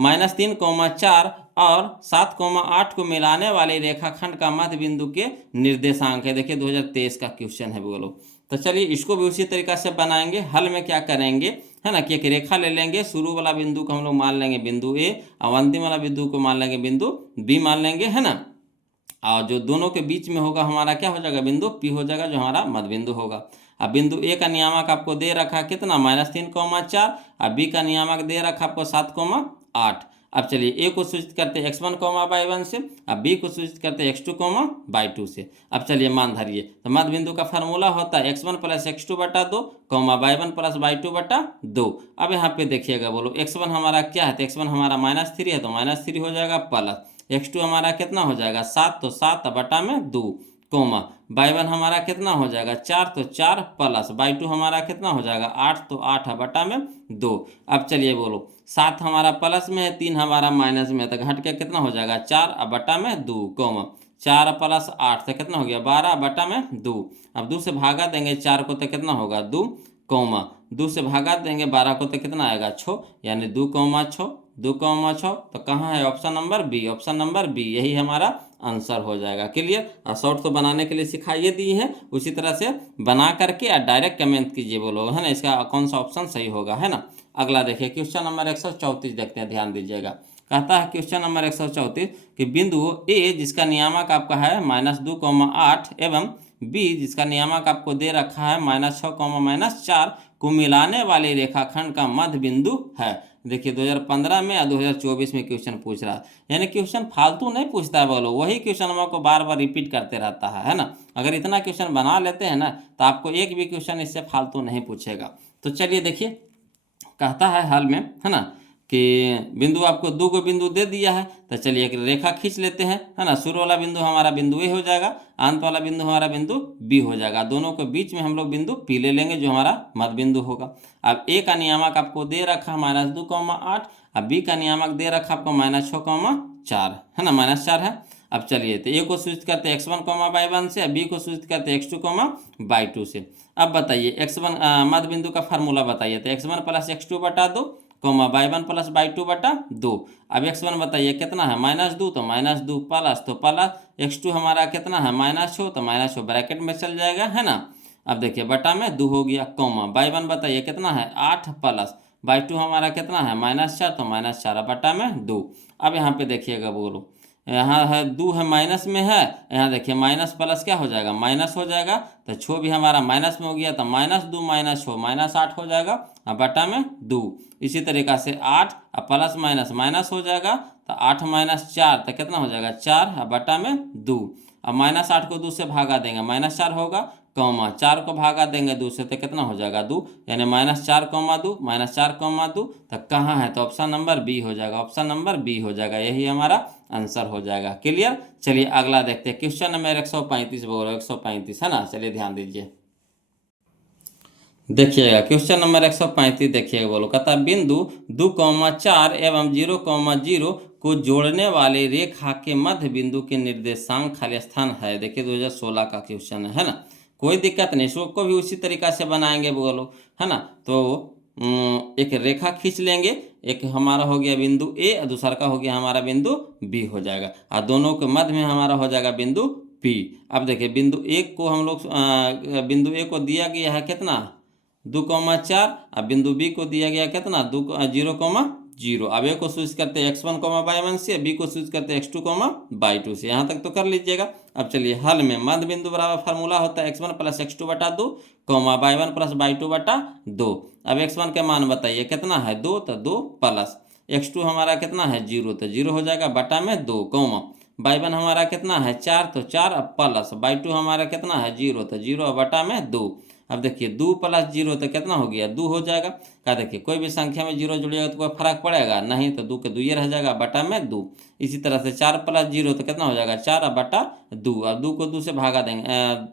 -3,4 और 7,8 को मिलाने वाले रेखाखंड का मध्य बिंदु के निर्देशांक है। देखिए 2023 का क्वेश्चन है वो लोग। तो चलिए इसको भी उसी तरीका से बनाएंगे। हल में क्या करेंगे, है ना, कि एक रेखा ले लेंगे, शुरू वाला बिंदु को हम लोग मान लेंगे बिंदु ए, और अंतिम वाला बिंदु को मान लेंगे बिंदु बी मान लेंगे, है ना। और जो दोनों के बीच में होगा हमारा क्या हो जाएगा, बिंदु P हो जाएगा, जो हमारा मध्य बिंदु होगा। अब बिंदु ए का नियामक आपको दे रखा कितना -3,4, और बी का नियामक दे रखा आपको 7,8। अब चलिए ए को सूचित करते हैं x1, y1 से, अब बी को सूचित करते हैं x2, y2 से। अब चलिए मान धरिए, तो मध्य बिंदु का फार्मूला होता है x1 + x2 बटा 2, y1 + y2 बटा 2। अब यहाँ पे देखिएगा बोलो, x1 हमारा क्या है, तो x1 हमारा -3 है, तो -3 हो जाएगा प्लस, x2 हमारा कितना हो जाएगा 7, तो 7 बटा में 2, y1 हमारा कितना हो जाएगा 4, तो 4 प्लस y2 हमारा कितना हो जाएगा 8, तो 8 बटा में 2। अब चलिए बोलो, 7 हमारा प्लस में है, 3 हमारा माइनस में है, तो घट के कितना हो जाएगा 4 बटा में 2, 4 + 8 तो कितना हो गया 12 बटा में 2। अब 2 से भागा देंगे 4 को तो कितना होगा 2, 2 से भागा देंगे 12 को तो कितना आएगा 6, यानी 2,6, 2,6। तो कहाँ है, option number B, option number B, यही हमारा आंसर हो जाएगा, क्लियर। और शॉर्ट तो बनाने के लिए सिखाइए दी है, उसी तरह से बना करके और डायरेक्ट कमेंट कीजिए बोलो, है ना, इसका कौन सा ऑप्शन सही होगा, है ना। अगला देखिए क्वेश्चन नंबर 134 देखते हैं, ध्यान दीजिएगा। कहता है क्वेश्चन नंबर 134 कि बिंदु ए जिसका नियामक आपका है -2,8 एवं बी जिसका नियामक आपको दे रखा है -6, -4 को मिलाने वाले रेखाखंड का मध्य बिंदु है। देखिए 2015 में या 2024 में क्वेश्चन पूछ रहा है, यानी क्वेश्चन फालतू नहीं पूछता है, बोलो वही क्वेश्चन हमको बार बार रिपीट करते रहता है ना। अगर इतना क्वेश्चन बना लेते हैं ना तो आपको एक भी क्वेश्चन इससे फालतू नहीं पूछेगा। तो चलिए देखिए, कहता है हाल में, है ना, कि बिंदु आपको 2 को बिंदु दे दिया है, तो चलिए एक रेखा खींच लेते हैं, है ना। शुरू वाला बिंदु हमारा बिंदु ए हो जाएगा, अंत वाला बिंदु हमारा बिंदु बी हो जाएगा। दोनों के बीच में हम लोग बिंदु पी ले लेंगे जो हमारा मध्य बिंदु होगा। अब ए का नियामक आपको दे रखा -2,8, अब बी का नियामक दे रखा आपको -6,4, है ना, -4 है। अब चलिए तो ए को सूचित करते हैं x1, y1 से, बी को सूचित करते हैं x2, y2 से। अब बताइए x1 मध्य बिंदु का फार्मूला बताइए, तो x1 + x2/2, y1 + y2/2। अब x1 बताइए कितना है -2, तो -2 प्लस तो प्लस, x2 हमारा कितना है -6, तो -6 ब्रैकेट में चल जाएगा, है ना। अब देखिए बटा में 2 हो गया, y1 बताइए कितना है 8 प्लस y2 हमारा कितना है -4, तो -4 बटा में 2। अब यहाँ पे देखिएगा, बोलो यहाँ है 2 है माइनस में है, यहाँ देखिए माइनस प्लस क्या हो जाएगा, माइनस हो जाएगा, तो छो भी हमारा माइनस में हो गया, तो -2 -6 -8 हो जाएगा, और बटा में 2। इसी तरीक़ा से 8 और प्लस माइनस माइनस हो जाएगा, तो 8 - 4 तो कितना हो जाएगा 4, और बटा में 2। अब -8 को 2 से भागा देंगे -4 होगा, 4 को भागा देंगे 2 से तो कितना हो जाएगा 2, यानी -4, 2 -4, 2, तो कहाँ है, तो ऑप्शन नंबर बी हो जाएगा, ऑप्शन नंबर बी हो जाएगा, यही हमारा आंसर हो जाएगा। क्लियर। चलिए अगला देखते हैं क्वेश्चन नंबर 135, बोलो 135, है ना। चलिए ध्यान दीजिए, देखिएगा क्वेश्चन नंबर 135 देखिएगा, बोलो कहता बिंदु 2,4 एवं 0,0 को जोड़ने वाले रेखा के मध्य बिंदु के निर्देशांक खाली स्थान है। देखिए 2016 का क्वेश्चन है ना, कोई दिक्कत नहीं, इसको भी उसी तरीका से बनाएंगे बोलो, है ना। तो एक रेखा खींच लेंगे, एक हमारा हो गया बिंदु ए और दूसरा का हो गया हमारा बिंदु बी हो जाएगा, और दोनों के मध्य में हमारा हो जाएगा बिंदु पी। अब देखिए बिंदु ए को हम लोग बिंदु ए को दिया गया है कितना 2,4, और बिंदु बी को दिया गया कितना 0,0। अब ए को सूचित करते हैं x1, y1 से, बी को सूचित करते हैं x2, y2 से। यहाँ तक तो कर लीजिएगा। अब चलिए हल में मध्य बिंदु बराबर फार्मूला होता है x1 + x2/2, y1 + y2/2। अब x1 के मान बताइए कितना है 2, तो 2 प्लस x2 हमारा कितना है 0, तो 0 हो जाएगा, बटा में 2, y1 हमारा कितना है 4, तो 4 प्लस y2 हमारा कितना है 0, तो 0 बटा में 2। अब देखिए 2 + 0 तो कितना हो गया 2 हो जाएगा। क्या देखिए कोई भी संख्या में 0 जुड़ेगा तो कोई फर्क पड़ेगा नहीं, तो 2 के 2 रह जाएगा, बटा में 2। इसी तरह से 4 + 0 तो कितना हो जाएगा 4 बटा 2। अब 2 को 2 से भागा देंगे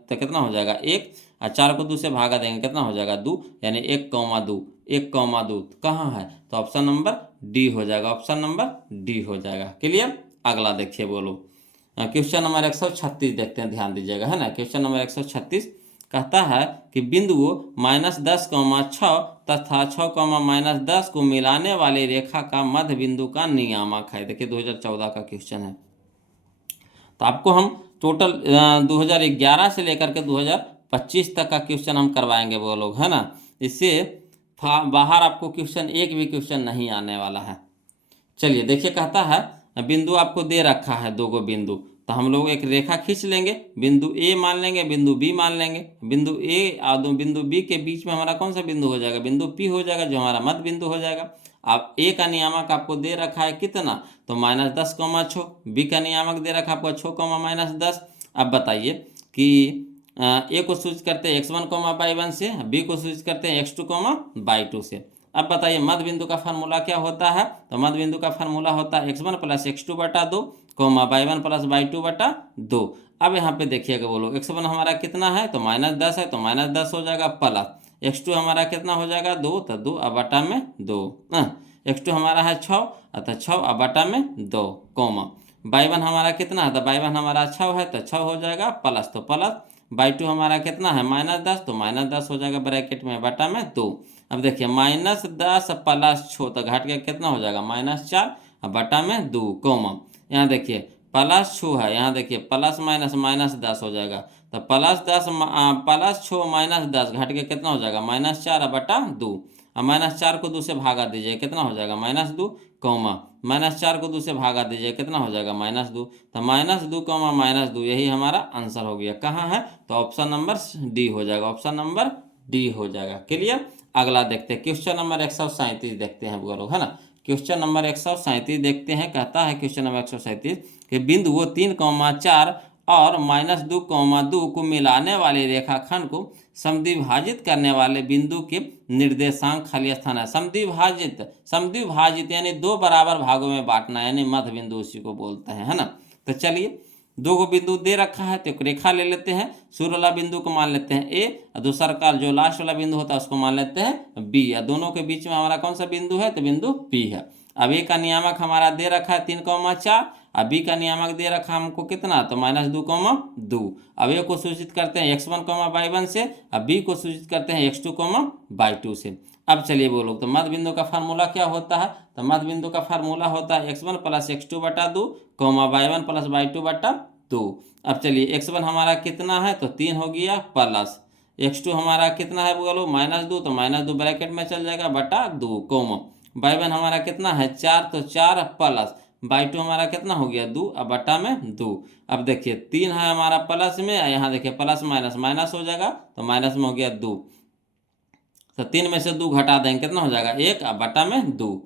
तो कितना हो जाएगा 1, और 4 को 2 से भागा देंगे कितना हो जाएगा 2, यानी 1,2 1,2 कहाँ है, तो ऑप्शन नंबर डी हो जाएगा, ऑप्शन नंबर डी हो जाएगा। क्लियर। अगला देखिए, बोलो क्वेश्चन नंबर 136 देखते हैं, ध्यान दीजिएगा, है ना। क्वेश्चन नंबर 136 कहता है कि बिंदुओं -10,6 तथा 6, -10 को मिलाने वाली रेखा का मध्य बिंदु का नियामक है। देखिए 2014 का क्वेश्चन है। तो आपको हम टोटल 2011 से लेकर के 2025 तक का क्वेश्चन हम करवाएंगे वो लोग, है ना। इससे बाहर आपको क्वेश्चन एक भी क्वेश्चन नहीं आने वाला है। चलिए देखिए, कहता है बिंदु आपको दे रखा है 2 बिंदु, तो हम लोग एक रेखा खींच लेंगे, बिंदु ए मान लेंगे, बिंदु बी मान लेंगे। बिंदु ए और बिंदु बी के बीच में हमारा कौन सा बिंदु हो जाएगा, बिंदु पी हो जाएगा, जो हमारा मध्य बिंदु हो जाएगा। अब ए का नियामक आपको दे रखा है कितना, तो -10, 6। बी का नियामक दे रखा आपको 6, -10। अब बताइए कि ए को सूचित करते हैं x1, y1 से, बी को सूचित करते हैं x2, y2 से। अब बताइए मध्य बिंदु का फार्मूला क्या होता है, तो मध्य बिंदु का फार्मूला होता है x1 + x2/2, y1 + y2/2। अब यहाँ पे देखिएगा, बोलो x1 हमारा कितना है, तो -10 है, तो -10 हो जाएगा, प्लस x2 हमारा कितना हो जाएगा 2, तो 2 और बटा में 2। x2 हमारा है 6, तो 6 और बटा में 2, y1 हमारा कितना है, तो y1 हमारा 6 है, तो 6 हो जाएगा, प्लस तो प्लस y2 हमारा कितना है -10, तो -10 हो जाएगा ब्रैकेट में, बटा में 2। अब देखिए -10 + 6 तो घट के कितना हो जाएगा -4 और बटा में 2, यहाँ देखिए +6 है, यहाँ देखिए प्लस माइनस -10 हो जाएगा, तो +10 + 6 -10 घट के कितना हो जाएगा -4 बटा 2। अब -4 को 2 से भागा दीजिए, कितना हो जाएगा -2, कॉमा -4 को 2 से भागा दीजिए, कितना हो जाएगा -2। तो -2 कॉमा -2 यही हमारा आंसर हो गया। कहाँ है? तो ऑप्शन नंबर डी हो जाएगा, ऑप्शन नंबर डी हो जाएगा। क्लियर। अगला देखते हैं क्वेश्चन नंबर 137 देखते हैं बोलो, है ना। क्वेश्चन नंबर 137 देखते हैं। कहता है क्वेश्चन नंबर 137 कि बिंदु 3,4 और -2,2 को मिलाने वाले रेखाखंड को समद्विभाजित करने वाले बिंदु के निर्देशांक खाली स्थान है। समद्विभाजित यानी दो बराबर भागों में बांटना, यानी मध्य बिंदु उसी को बोलते हैं, है ना। तो चलिए, दो को बिंदु दे रखा है तो एक रेखा ले लेते हैं। शुरू वाला बिंदु को मान लेते हैं ए, और दूसरा का जो लास्ट वाला बिंदु होता है उसको मान लेते हैं बी। और दोनों के बीच में हमारा कौन सा बिंदु है? तो बिंदु पी है। अब ए का नियामक हमारा दे रखा है 3,4, अब बी का नियामक दे रखा हमको कितना? तो -2,2। अब ए को सूचित करते हैं x1, y1 से, अब बी को सूचित करते हैं x2, y2 से। अब चलिए बोलो, तो मध्य बिंदु का फार्मूला क्या होता है? तो मध्य बिंदु का फार्मूला होता है x1 + x2/2, y1 + y2/2। अब चलिए, x1 हमारा कितना है? तो 3 हो गया, प्लस x2 हमारा कितना है बोलो? -2, तो -2 ब्रैकेट में चल जाएगा /2, y1 हमारा कितना है? 4, तो 4 प्लस y2 हमारा कितना हो गया? 2, अब बटा में 2। अब देखिए 3 है हमारा प्लस में, यहाँ देखिए प्लस माइनस माइनस हो जाएगा, तो माइनस में हो गया 2। तो 3 में से 2 घटा देंगे, कितना हो जाएगा? 1, अब बटा में 2,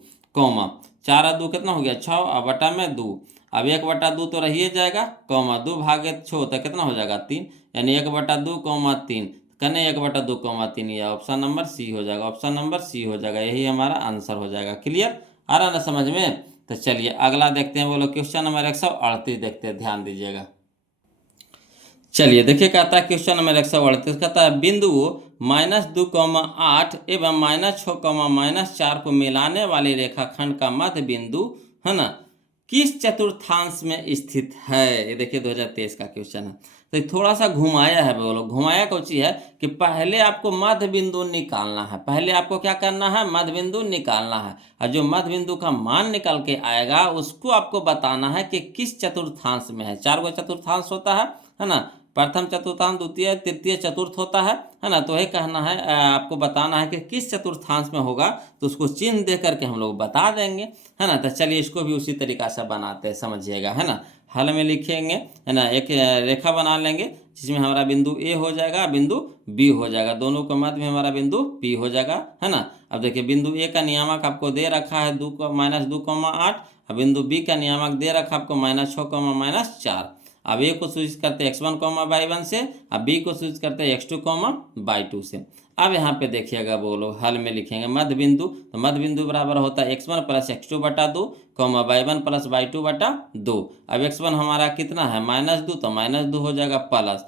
4 और 2 कितना हो गया? 6, अब बटा में 2। अब 1/2 तो रहिए जाएगा, 2 भागे 6 तो कितना हो जाएगा? 3, यानी 1/2, 3 कने 1/2, 3। ये ऑप्शन नंबर सी हो जाएगा, ऑप्शन नंबर सी हो जाएगा, यही हमारा आंसर हो जाएगा। क्लियर, आ रहा ना समझ में? तो चलिए अगला देखते हैं बोलो, क्वेश्चन नंबर 138 देखते हैं, ध्यान दीजिएगा। चलिए देखिए, कहता है क्वेश्चन नंबर 138, कहता है बिंदु -2,8 एवं -6, -4 को मिलाने वाले रेखाखंड का मध्य बिंदु, है ना, किस चतुर्थांश में स्थित है? ये देखिए 2023 का क्वेश्चन है। तो थोड़ा सा घुमाया है बोलो, घुमाया कौन सी है कि पहले आपको मध्य बिंदु निकालना है। पहले आपको क्या करना है? मध्य बिंदु निकालना है, और जो मध्य बिंदु का मान निकल के आएगा उसको आपको बताना है कि किस चतुर्थांश में है। 4 गो चतुर्थांश होता है ना। प्रथम चतुर्थांश, द्वितीय, तृतीय, चतुर्थ होता है ना। तो वही कहना है, आपको बताना है कि किस चतुर्थांश में होगा, तो उसको चिन्ह दे करके हम लोग बता देंगे, है ना। तो चलिए इसको भी उसी तरीका से बनाते हैं, समझिएगा, है ना। हल में लिखेंगे, है ना, एक रेखा बना लेंगे जिसमें हमारा बिंदु ए हो जाएगा, बिंदु बी हो जाएगा, दोनों के मध्य में हमारा बिंदु पी हो जाएगा, है ना। अब देखिए बिंदु ए का नियामक आपको दे रखा है -2,8, और बिंदु बी का नियामक दे रखा है आपको -6, -4। अब ए को सूचित करते हैं x1, y1 से, अब बी को सूचित करते हैं x2, y2 से। अब यहाँ पे देखिएगा बोलो, हल में लिखेंगे मध्य बिंदु, तो मध्य बिंदु बराबर होता है x1 + x2/2, y1 + y2/2। अब x1 हमारा कितना है? -2, तो -2 हो जाएगा, प्लस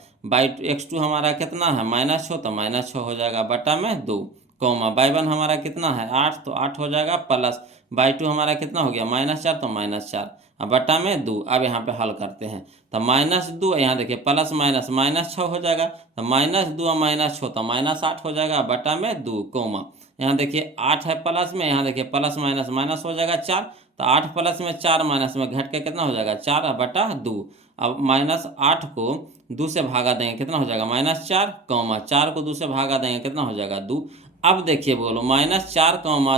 x2 हमारा कितना है? -6, तो -6 हो जाएगा बटा में 2, y1 हमारा कितना है? 8, तो 8 हो जाएगा, प्लस y2 हमारा कितना हो गया? -4, तो -4, अब बटा में 2। अब यहाँ पे हल करते हैं, तो -2, यहाँ देखिए प्लस माइनस -6 हो जाएगा, तो -2 और -6 तो -8 हो जाएगा, बटा में 2, यहाँ देखिए 8 है प्लस में, यहाँ देखिए प्लस माइनस माइनस हो जाएगा 4, तो 8 प्लस में 4 माइनस में घट के कितना हो जाएगा? 4 बटा 2। अब -8 को 2 से भागा देंगे, कितना हो जाएगा? -4, 4 को 2 से भागा देंगे, कितना हो जाएगा? 2। अब देखिए बोलो, -4,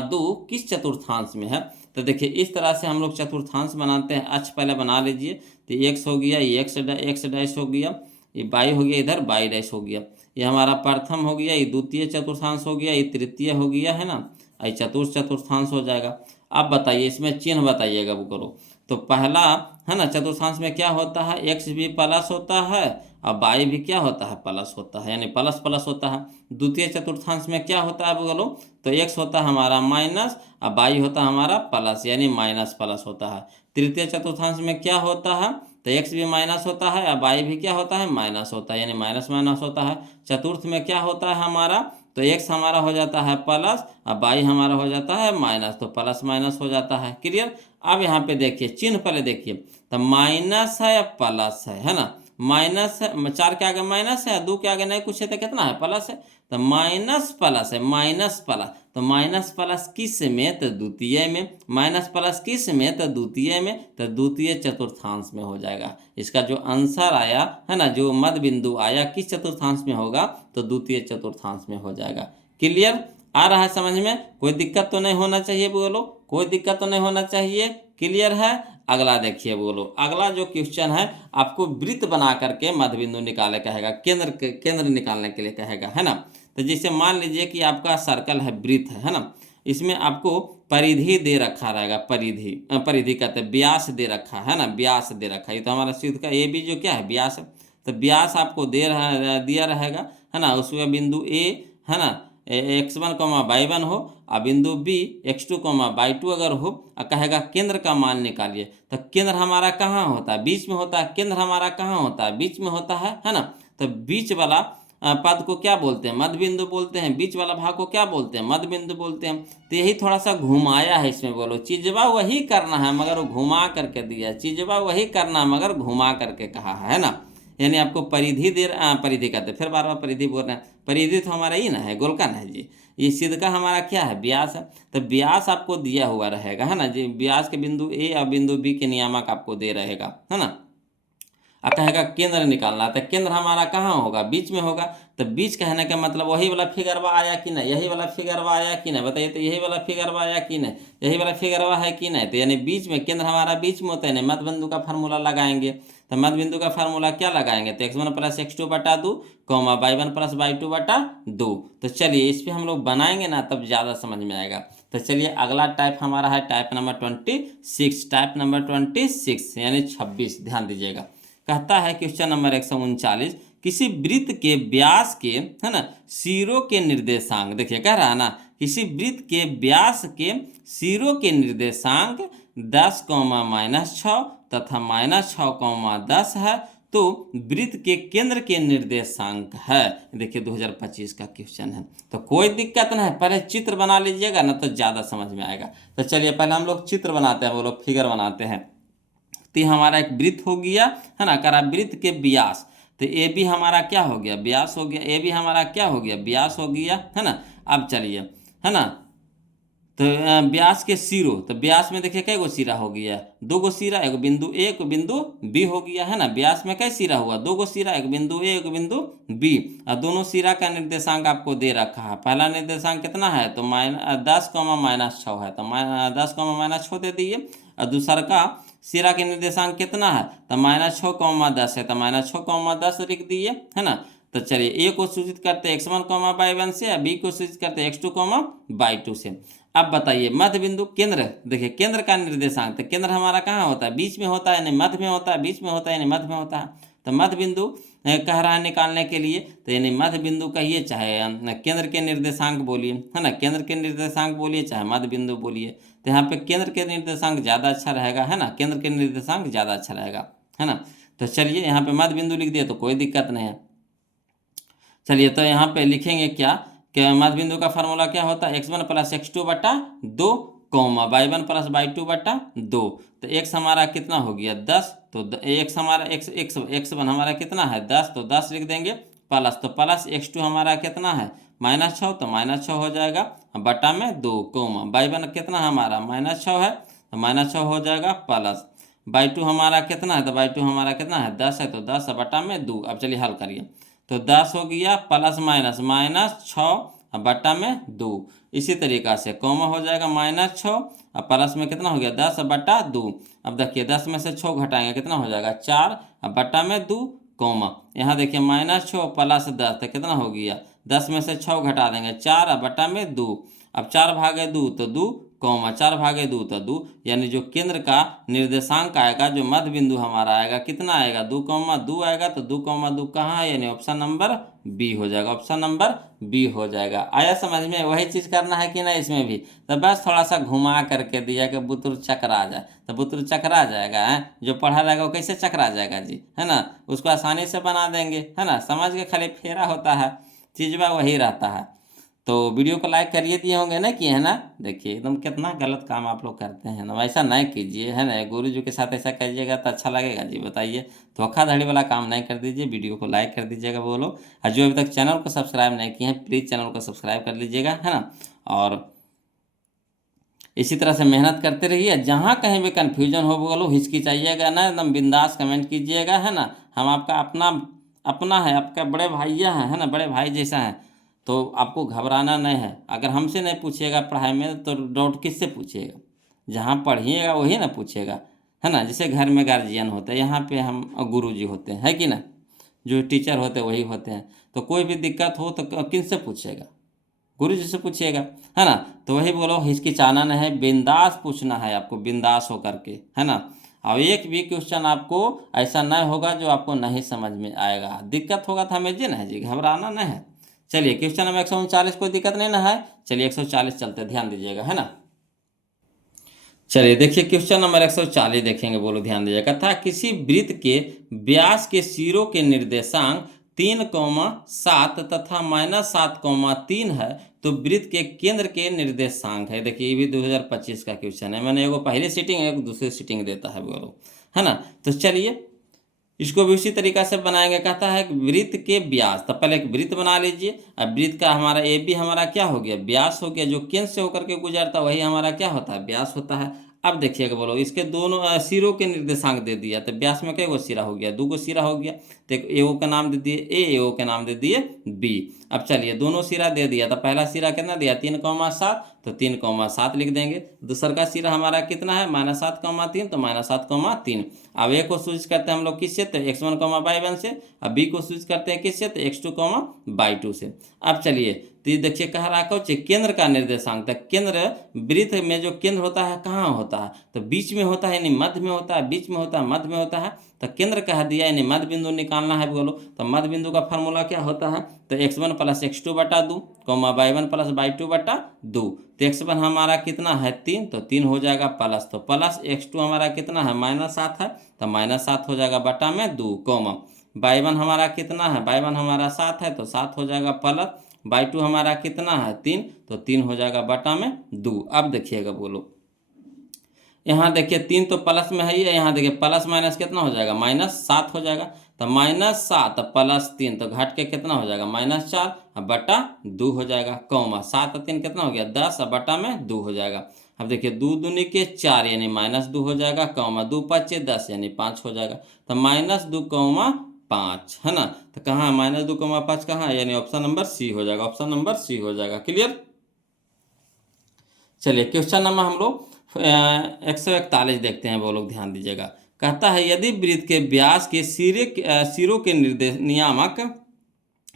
2 किस चतुर्थांश में है? तो देखिए इस तरह से हम लोग चतुर्थांश बनाते हैं। अक्ष पहले बना लीजिए, तो x हो गया, ये x डैश हो गया, ये y हो गया, इधर y डैश हो गया, ये हमारा प्रथम हो गया, ये द्वितीय चतुर्थांश हो गया, ये तृतीय हो गया, है ना, ये चतुर्थ चतुर्थांश हो जाएगा। अब बताइए इसमें चिन्ह बताइएगा वो करो। तो पहला, है ना, चतुर्थांश में क्या होता है? x भी प्लस होता है और y भी क्या होता है? प्लस होता है, यानी प्लस प्लस होता है। द्वितीय चतुर्थांश में क्या होता है बोलो? तो x होता है हमारा माइनस और y होता है हमारा प्लस, यानी माइनस प्लस होता है। तृतीय चतुर्थांश में क्या होता है? तो x भी माइनस होता है और y भी क्या होता है? माइनस होता है, यानी माइनस माइनस होता है। चतुर्थ में क्या होता है हमारा? तो x हमारा हो जाता है प्लस और y हमारा हो जाता है माइनस, तो प्लस माइनस हो जाता है। क्लियर। अब यहाँ पे देखिए चिन्ह पहले देखिए, तो माइनस है या प्लस है ना। माइनस है, 4 के आगे माइनस है, 2 के आगे नहीं कुछ है, तो कितना है? प्लस है, तो माइनस प्लस है, माइनस प्लस। तो माइनस प्लस किस में? तो द्वितीय में। माइनस प्लस किस में? तो द्वितीय में, तो द्वितीय चतुर्थांश में हो जाएगा। इसका जो आंसर आया है ना, जो मध्य बिंदु आया किस चतुर्थांश में होगा? तो द्वितीय चतुर्थांश में हो जाएगा। क्लियर। आ रहा है समझ में? कोई दिक्कत तो नहीं होना चाहिए बोलो, कोई दिक्कत तो नहीं होना चाहिए। क्लियर है? अगला देखिए बोलो, अगला जो क्वेश्चन है आपको वृत्त बना करके मध्य बिंदु निकाले कहेगा, केंद्र निकालने के लिए कहेगा, है ना। तो जैसे मान लीजिए कि आपका सर्कल है, वृत्त है ना, इसमें आपको परिधि दे रखा रहेगा, परिधि कहते हैं व्यास दे रखा है ना, व्यास दे रखा है। ये तो हमारा सिद्ध का ए बी जो क्या है, व्यास है। तो व्यास आपको दिया रहेगा, है ना। उसमें बिंदु ए, है ना, x1 y1 हो, और बिंदु बी x2 y2 अगर हो, और कहेगा केंद्र का मान निकालिए। तो केंद्र हमारा कहाँ होता है? बीच में होता है। केंद्र हमारा कहाँ होता है? बीच में होता है ना। तो बीच वाला पद को क्या बोलते हैं? मध्य बिंदु बोलते हैं। बीच वाला भाग को क्या बोलते हैं? मध्य बिंदु बोलते हैं। तो यही थोड़ा सा घुमाया है इसमें बोलो, चीजवा वही करना है मगर घुमा करके दिया, चीजवा वही करना मगर घुमा करके कहा है ना। यानी आपको परिधि कहते हैं, फिर बार बार परिधि बोल रहे हैं। परिधि तो हमारा ही ना है, गोलका ना है जी। ये सिद्ध का हमारा क्या है? व्यास है। तो व्यास आपको दिया हुआ रहेगा, है ना जी। व्यास के बिंदु ए और बिंदु बी के नियामक आपको दे रहेगा, है ना। और कहेगा केंद्र निकालना, तो केंद्र हमारा कहाँ होगा? बीच में होगा। तो बीच कहने का मतलब वही वाला फिगरवा आया कि नहीं? यही वाला फिगरवा आया कि नहीं? बताइए तो, यही वाला फिगरवा आया कि नहीं? यही वाला फिगरवा है कि नहीं? तो यानी बीच में, केंद्र हमारा बीच में होता है, मध्य बिंदु का फार्मूला लगाएंगे। तो मध्य बिंदु का फार्मूला क्या लगाएंगे? तो x1 + x2 बटा 2, y1 + y2 बटा 2। तो चलिए इस पर हम लोग बनाएंगे ना, तब ज़्यादा समझ में आएगा। तो चलिए अगला टाइप हमारा है टाइप नंबर 26, टाइप नंबर 26 यानी 26। ध्यान दीजिएगा, कहता है क्वेश्चन नंबर 139, किसी वृत्त के व्यास के, है ना, सिरों के निर्देशांक, देखिए कह रहा है ना, किसी वृत्त के व्यास के सिरों के निर्देशांक 10, -6 तथा -6, 10 है, तो वृत्त के केंद्र के निर्देशांक है। देखिए 2025 का क्वेश्चन है। तो कोई दिक्कत नहीं है, पहले चित्र बना लीजिएगा ना, तो ज़्यादा समझ में आएगा। तो चलिए पहले हम लोग चित्र बनाते हैं, वो लोग फिगर बनाते हैं। तो हमारा एक वृत्त हो गया, है ना, करा वृत्त के व्यास। तो ए भी हमारा क्या हो गया? व्यास हो गया। ए भी हमारा क्या हो गया? व्यास हो गया, है ना। अब चलिए, है ना, तो व्यास के सिरों, तो व्यास में देखिए कई गो सिरा हो गया? 2 गो सिरा, एक बिंदु ए, एक बिंदु बी हो गया, है ना। व्यास में कई सिरा हुआ? 2 गो सिरा, एक बिंदु ए, एक बिंदु बी। और दोनों सिरा का निर्देशांक आपको दे रखा है। पहला निर्देशांक कितना है? तो 10, -6 है, तो 10, -6 दे दिए। और दूसरा का सिरा के निर्देशांक कितना है? तो -6, 10 है, तो -6, 10 लिख दिए, है ना। तो चलिए ए को सूचित करते हैं x1, y1 से, बी को सूचित करते हैं x2, y2 से। अब बताइए मध्य बिंदु केंद्र, देखिए केंद्र का निर्देशांक, तो केंद्र हमारा कहाँ होता है? बीच में होता है, नहीं मध्य में होता है, बीच में होता है, नहीं मध्य में होता है। तो मध्य बिंदु कह रहा है निकालने के लिए, तो यानी मध्य बिंदु कहिए चाहे केंद्र के निर्देशांक बोलिए, है ना, केंद्र के निर्देशांक बोलिए चाहे मध्य बिंदु बोलिए। तो यहाँ पे केंद्र के निर्देशांक ज़्यादा अच्छा रहेगा, है ना, केंद्र के निर्देशांक ज़्यादा अच्छा रहेगा, है ना। तो चलिए यहाँ पे मध्य बिंदु लिख दिए तो कोई दिक्कत नहीं है। चलिए तो यहाँ पे लिखेंगे क्या कि मध्य बिंदु का फार्मूला क्या होता है? x1 + x2 बटा 2, y1 + y2 बटा 2। तो x हमारा कितना हो गया? 10। तो x हमारा x1 हमारा कितना है? 10, तो 10 लिख देंगे प्लस, तो प्लस x2 हमारा कितना है? -6, तो -6 हो जाएगा बटा में 2, y1 कितना हमारा? -6 है, तो -6 हो जाएगा प्लस। y2 हमारा कितना है? तो y2 हमारा कितना है? 10 है, तो 10 बटा में 2। अब चलिए हल करिए, तो 10 हो गया प्लस -6 बटा में 2। इसी तरीक़ा से कॉमा हो जाएगा -6 और प्लस में कितना हो गया? 10 बटा 2। अब देखिए 10 में से 6 घटाएंगे कितना हो जाएगा? 4 बटा में 2, कॉमा यहाँ देखिए -6 प्लस 10, तो कितना हो गया? 10 में से 6 घटा देंगे 4 बटा में 2। अब 4 भागे 2 तो 2, 4 भागे 2 तो 2। यानी जो केंद्र का निर्देशांक आएगा, जो मध्य बिंदु हमारा आएगा, कितना आएगा? 2, आएगा। तो 2, कहाँ है? यानी ऑप्शन नंबर बी हो जाएगा, ऑप्शन नंबर बी हो जाएगा। आया समझ में? वही चीज़ करना है कि नहीं इसमें भी? तो बस थोड़ा सा घुमा करके दिया कि बुतुर चकरा जाए, तो बुतुर चकरा जाएगा है। जो पढ़ा रहेगा वो कैसे चकरा जाएगा जी, है ना। उसको आसानी से बना देंगे, है ना, समझ के खाली फेरा होता है, चीज़ वही रहता है। तो वीडियो को लाइक करिए दिए होंगे ना, किए है ना। देखिए एकदम कितना गलत काम आप लोग करते हैं ना, ऐसा नहीं कीजिए, है ना। गुरु जी के साथ ऐसा कीजिएगा तो अच्छा लगेगा जी, बताइए। धोखाधड़ी वाला काम नहीं कर दीजिए, वीडियो को लाइक कर दीजिएगा बोलो। और जो अभी तक चैनल को सब्सक्राइब नहीं किए हैं, प्लीज़ चैनल को सब्सक्राइब कर लीजिएगा, है ना। और इसी तरह से मेहनत करते रहिए। जहाँ कहीं भी कन्फ्यूजन हो बोलो, हिचकिचाइएगा ना, एकदम बिंदास कमेंट कीजिएगा, है ना। हम आपका अपना है, आपका बड़े भैया हैं, है ना, बड़े भाई जैसा हैं। तो आपको घबराना नहीं है। अगर हमसे नहीं पूछिएगा पढ़ाई में तो डाउट किससे पूछिएगा? जहाँ पढ़िएगा वही ना पूछेगा, है ना। जैसे घर में गार्जियन होते हैं, यहाँ पे हम गुरुजी होते हैं, है कि ना। जो टीचर होते हैं वही होते हैं। तो कोई भी दिक्कत हो तो किन से पूछेगा? गुरु जी से पूछिएगा, है ना। तो वही बोलो, हिचकिचाना नहीं है, बिंदास पूछना है आपको, बिंदास होकर के, है ना। और एक भी क्वेश्चन आपको ऐसा नहीं होगा जो आपको नहीं समझ में आएगा। दिक्कत होगा तो हमें जी नहीं जी, घबराना नहीं है। चलिए क्वेश्चन नंबर 139, कोई दिक्कत नहीं ना है। चलिए 140 चलते, ध्यान दीजिएगा, है ना। चलिए देखिए क्वेश्चन नंबर 140 देखेंगे, बोलो ध्यान दीजिएगा। था किसी वृत्त के व्यास के सिरों के निर्देशांक 3,7 तथा -7,3 है, तो वृत्त के केंद्र के निर्देशांक है। देखिए ये भी 2025 का क्वेश्चन है। मैंने एगो पहली सीटिंग एक दूसरी सीटिंग देता है, बोलो, है ना। तो चलिए इसको भी उसी तरीका से बनाएंगे। कहता है कि वृत्त के व्यास, तो पहले एक वृत्त बना लीजिए। अब वृत्त का हमारा ए बी हमारा क्या हो गया? व्यास हो गया। जो केंद्र से होकर के गुजरता वही हमारा क्या होता है? व्यास होता है। अब देखिएगा, बोलो इसके दोनों सिरों के निर्देशांक दे दिया, तो व्यास में कई गो सिरा हो गया? 2 गो सिरा हो गया। तो एक एओ का नाम दे दिए ए, एओ का नाम दे दिए बी। अब चलिए दोनों सिरा दे दिया, तो पहला सिरा कितना दिया? 3,7, तो 3,7 लिख देंगे। दूसरा का सिरा हमारा कितना है? -7,3, तो -7,3। अब ए को स्विच करते हैं हम लोग किससे? तो x1, y1 से। अब बी को स्विच करते हैं किससे? तो x2, y2 से। अब चलिए तो ये देखिए कह रहा है केंद्र का निर्देशांक। तो केंद्र, वृत्त में जो केंद्र होता है कहाँ होता है? तो बीच में होता है, यानी मध्य में होता है, बीच में होता है, मध्य में होता है। तो केंद्र कह दिया, यानी मध्य बिंदु निकालना है, बोलो। तो मध्य बिंदु का फार्मूला क्या होता है? तो x1 + x2 बटा 2, y1 + y2 बटा 2। तो x1 हमारा कितना है? 3, तो 3 हो जाएगा प्लस, तो प्लस x2 हमारा कितना है? -7 है, तो -7 हो जाएगा बटा में 2, y1 हमारा कितना है? y1 हमारा 7 है, तो 7 हो जाएगा प्लस, y2 हमारा कितना है? 3, तो 3 हो जाएगा बटा में 2। अब देखिएगा, बोलो यहाँ देखिए 3 तो प्लस में है ही है, यहाँ देखिए प्लस माइनस कितना हो जाएगा? -7 हो जाएगा। तो -7 + 3, तो घट के कितना हो जाएगा? -4 बटा 2 हो जाएगा, 7 और 3 कितना हो गया? 10 बटा में 2 हो जाएगा। अब देखिए 2 दूनी के 4 यानी -2 हो जाएगा, 2 × 5 = 10 यानी 5 हो जाएगा। तो -2, 5, है ना। तो कहाँ -2, 5 कहाँ है? यानी ऑप्शन नंबर सी हो जाएगा, ऑप्शन नंबर सी हो जाएगा। क्लियर। चलिए क्वेश्चन नंबर हम लोग 141 देखते हैं, वो लोग ध्यान दीजिएगा। कहता है यदि वृत्त के व्यास के सिरों के निर्देश नियामक,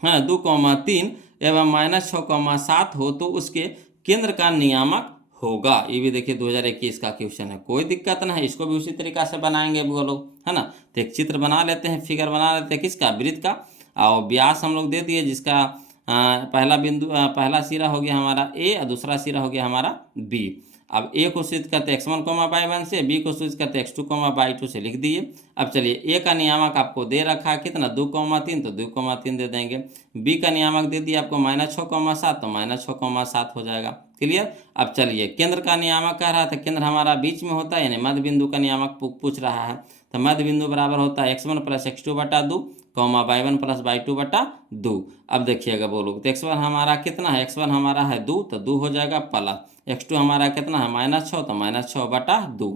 है 2,3 एवं -6,7 हो, तो उसके केंद्र का नियामक होगा। ये भी देखिए 2021 का क्वेश्चन है, कोई दिक्कत नहीं। इसको भी उसी तरीका से बनाएंगे वो लोग, है ना। तो एक चित्र बना लेते हैं, फिगर बना लेते हैं, किसका? वृत्त का। और व्यास हम लोग दे दिए, जिसका पहला बिंदु, पहला सिरा हो गया हमारा ए और दूसरा सिरा हो गया हमारा बी। अब ए को स्विच करते x1, y1 से, बी को स्विच करते x2, y2 से, लिख दिए। अब चलिए ए का नियामक आपको दे रखा है कितना? 2,3, तो 2,3 दे देंगे। बी का नियामक दे दिया आपको -6,7, तो -6,7 हो जाएगा। क्लियर। अब चलिए केंद्र का नियामक कह रहा था, केंद्र हमारा बीच में होता है, यानी मध्य बिंदु का नियामक पूछ रहा है। तो मध्य बिंदु बराबर होता है x1 + x2 बटा 2, y1 + y2 बटा 2। अब देखिएगा, बोलो तो x1 हमारा कितना है? x1 हमारा है 2, तो 2 हो जाएगा प्लस, x2 हमारा कितना है? -6, तो -6 बटा 2,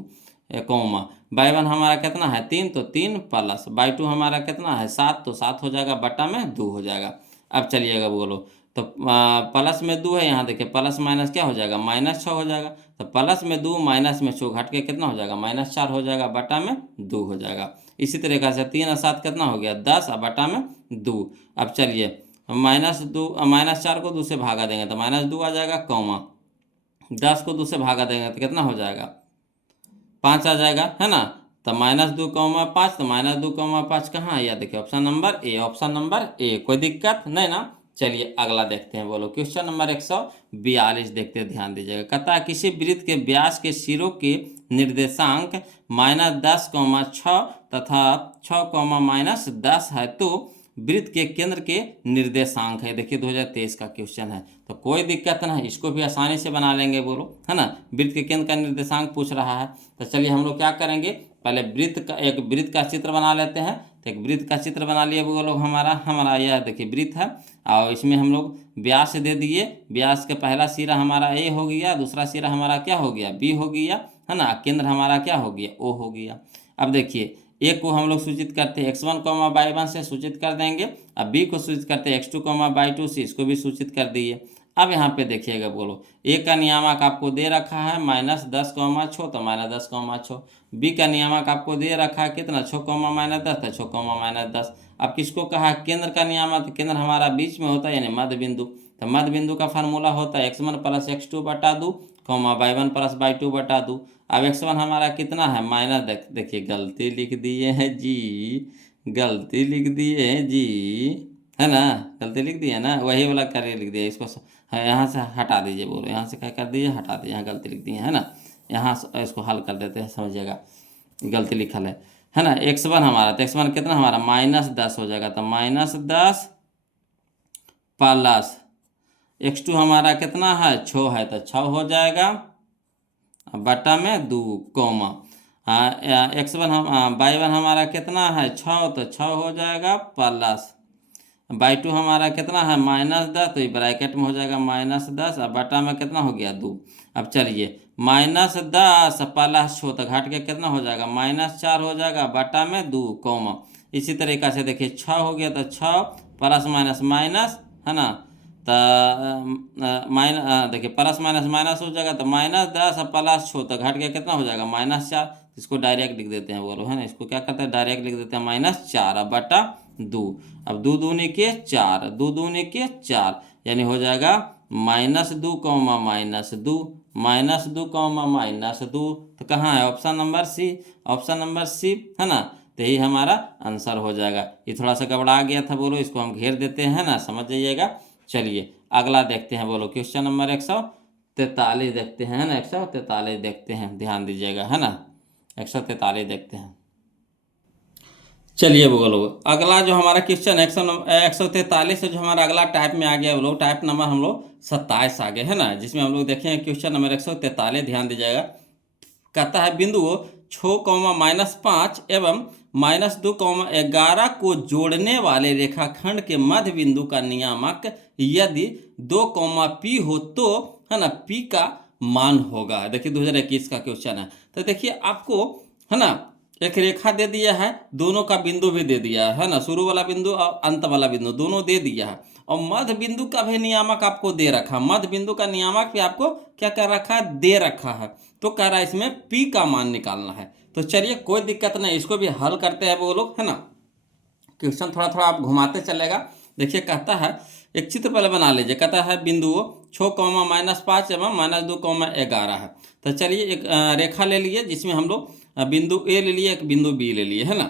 y1 हमारा कितना है? 3, तो 3 प्लस, y2 हमारा कितना है? 7, तो 7 हो जाएगा बटा में 2 हो जाएगा। अब चलिएगा, बोलो तो प्लस में 2 है, यहाँ देखिए प्लस माइनस क्या हो जाएगा? -6 हो जाएगा। तो प्लस में 2 माइनस में 6 घट के कितना हो जाएगा? -4 हो जाएगा बटा में 2 हो जाएगा। इसी तरीक़ा से 3 और 7 कितना हो गया? 10 और बटा में 2। अब चलिए -4 को 2 से भागा देंगे तो -2 आ जाएगा, 10 को 2 से भागा देंगे तो कितना हो जाएगा? 5 आ जाएगा, है ना। तो -2, 5, तो -2, 5 कहाँ है? या देखिए option number A, option number A. कोई दिक्कत नहीं ना। चलिए अगला देखते हैं, बोलो क्वेश्चन नंबर 142 देखते हैं, ध्यान दीजिएगा। कहता है किसी वृत्त के व्यास के सिरों के निर्देशांक -10,6 तथा 6,-10 है, तो वृत्त के केंद्र के निर्देशांक है। देखिए 2023 का क्वेश्चन है, तो कोई दिक्कत नहीं, इसको भी आसानी से बना लेंगे, बोलो, है ना। वृत्त के केंद्र का निर्देशांक पूछ रहा है, तो चलिए हम लोग क्या करेंगे, पहले एक वृत्त का चित्र बना लेते हैं। तो एक वृत्त का चित्र बना लिए वो लोग, हमारा यह देखिए वृत्त है, और इसमें हम लोग व्यास दे दिए। व्यास का पहला सिरा हमारा ए हो गया, दूसरा सिरा हमारा क्या हो गया? बी हो गया, है ना। केंद्र हमारा क्या हो गया? ओ हो गया। अब देखिए ए को हम लोग सूचित करते हैं x1 कॉमा y1 से सूचित कर देंगे। अब बी को सूचित करते हैं x2 कॉमा y2 से, इसको भी सूचित कर दिए। अब यहाँ पे देखिएगा बोलो, ए का नियामक आपको दे रखा है -10 कॉमा 6, तो -10 कॉमा 6। बी का नियामक आपको दे रखा है कितना 6 कॉमा -10, तो 6 कॉमा -10। अब किसको कहा केंद्र का नियामक, तो केंद्र हमारा बीच में होता है यानी मध्य बिंदु। तो मध्य बिंदु का फार्मूला होता है x1 + x2 बटा 2 कॉमा y1 + y2 बटा 2। अब x1 हमारा कितना है माइनस, देखिए गलती लिख दिए हैं जी, गलती लिख दिए हैं जी, है ना, गलती लिख दी है ना, वही वाला करके लिख दिया। इसको यहाँ से हटा दीजिए, बोलो यहाँ से क्या कर दीजिए, हटा दीजिए, यहाँ गलती लिख दी है ना। यहाँ इसको हल कर देते हैं, समझिएगा गलती लिखल है ना। x1 हमारा, तो x1 कितना हमारा -10 हो जाएगा, तो -10 प्लस x2 हमारा कितना है 6 है, तो 6 हो जाएगा बटा में 2 कॉमा x1 हम y1 हमारा कितना है 6, तो 6 हो जाएगा प्लस y2 हमारा कितना है -10, तो ये ब्रैकेट में हो जाएगा -10 और बटा में कितना हो गया 2। अब चलिए -10 प्लस 6 तो घट के कितना हो जाएगा -4 हो जाएगा बटा में 2 कॉमा। इसी तरीक़ा से देखिए 6 हो गया, तो 6 प्लस माइनस माइनस, है ना, तो देखिए प्लस माइनस माइनस हो जाएगा, तो -10 प्लस 6 तो घट के कितना हो जाएगा -4। इसको डायरेक्ट लिख देते हैं, बोलो है ना, इसको क्या करते हैं डायरेक्ट लिख देते हैं -4 बटा 2। अब 2 दूनी के 4, 2 दूनी के 4 यानी हो जाएगा -2 कॉमा -2, -2 कॉमा -2। तो कहाँ है option number C, option number C, है ना। तो यही हमारा आंसर हो जाएगा। ये थोड़ा सा गड़बड़ा गया था, बोलो इसको हम घेर देते हैं ना, समझ जाइएगा। चलिए अगला देखते हैं, बोलो क्वेश्चन नंबर 143 देखते हैं, है ना, 143 देखते हैं, ध्यान दीजिएगा, है ना, 143 देखते हैं। चलिए बोलो अगला जो हमारा क्वेश्चन 143 से जो हमारा अगला टाइप में आ गया, वो लोग टाइप नंबर हम लोग 27 आ गए, है ना, जिसमें हम लोग देखें क्वेश्चन नंबर 143, ध्यान दीजिएगा। कहता है बिंदु 6, -5 एवं -2, 11 को जोड़ने वाले रेखाखंड के मध्य बिंदु का नियामक यदि 2, P हो तो, है ना, P का मान होगा। देखिए 2021 का क्वेश्चन है। तो देखिए आपको, है ना, एक रेखा दे दिया है, दोनों का बिंदु भी दे दिया है ना, शुरू वाला बिंदु और अंत वाला बिंदु दोनों दे दिया है, और मध्य बिंदु का भी नियामक आपको दे रखा, मध्य बिंदु का नियामक भी आपको क्या कर रखा है, दे रखा है। तो कह रहा है इसमें P का मान निकालना है। तो चलिए कोई दिक्कत नहीं, इसको भी हल करते हैं वो लोग, है ना। क्वेश्चन थोड़ा थोड़ा आप घुमाते चलेगा। देखिए कहता है एक चित्र पहले बना लीजिए। कहता है बिंदु 6, -5 एवं -2, 11 है। तो चलिए एक रेखा ले लिए जिसमें हम लोग बिंदु ए ले लिए, एक बिंदु बी ले लिए, है ना।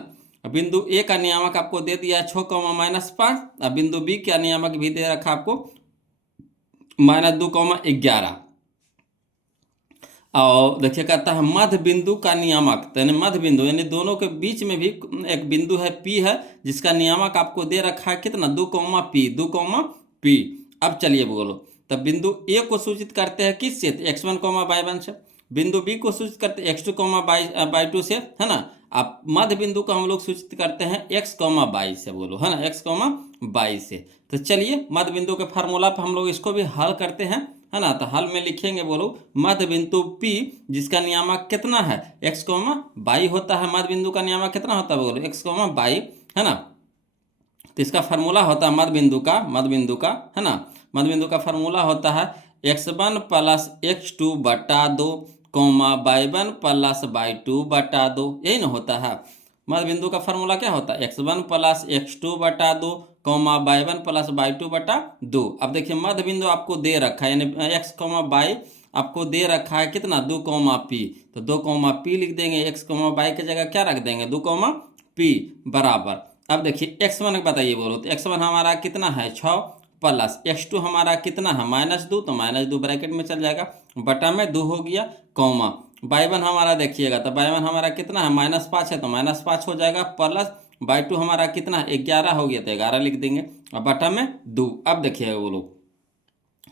बिंदु ए का नियामक आपको दे दिया 6, -5, और बिंदु बी का नियामक भी दे रखा आपको -2, 11। और देखिए कहता है मध्य बिंदु का नियामक, यानी मध्य बिंदु यानी दोनों के बीच में भी एक बिंदु है P है, जिसका नियामक आपको दे रखा है कितना 2, P, 2, P। अब चलिए बोलो, तब बिंदु ए को सूचित करते हैं किससे, x1, y1 से। बिंदु बी को सूचित करते हैं x2, y2 से, है ना। अब मध्य बिंदु को हम लोग सूचित करते हैं x, y से, बोलो, है ना, x, y से। तो चलिए मध्य बिंदु के फार्मूला पर हम लोग इसको भी हल करते हैं, है ना। तो हल में लिखेंगे, बोलो मध्य बिंदु P जिसका नियामक कितना है x, y होता है। मध्य बिंदु का नियामक कितना होता है, बोलो x, y, है ना। तो इसका फार्मूला होता है मध्य बिंदु का, है ना, मध्य बिंदु का फार्मूला होता है x1 + x2 बटा 2, y1 + y2 बटा 2, यही ना होता है। मध्य बिंदु का फार्मूला क्या होता है x1 + x2 बटा 2, y1 + y2 बटा 2। अब देखिए मध्य बिंदु आपको दे रखा है, यानी x, y आपको दे रखा है कितना 2, P। तो 2, P लिख देंगे, x, y की जगह क्या रख देंगे 2, P बराबर। अब देखिए x1 बताइए, बोलो तो x1 हमारा कितना है 6 प्लस x2 हमारा कितना है -2, तो -2 ब्रैकेट में चल जाएगा, बटा में 2 हो गया, कॉमा y1 हमारा देखिएगा, तो y1 हमारा कितना है -5 है, तो -5 हो जाएगा, प्लस y2 हमारा कितना है 11 हो गया, तो 11 लिख देंगे, और बटा में 2। अब देखिएगा बोलो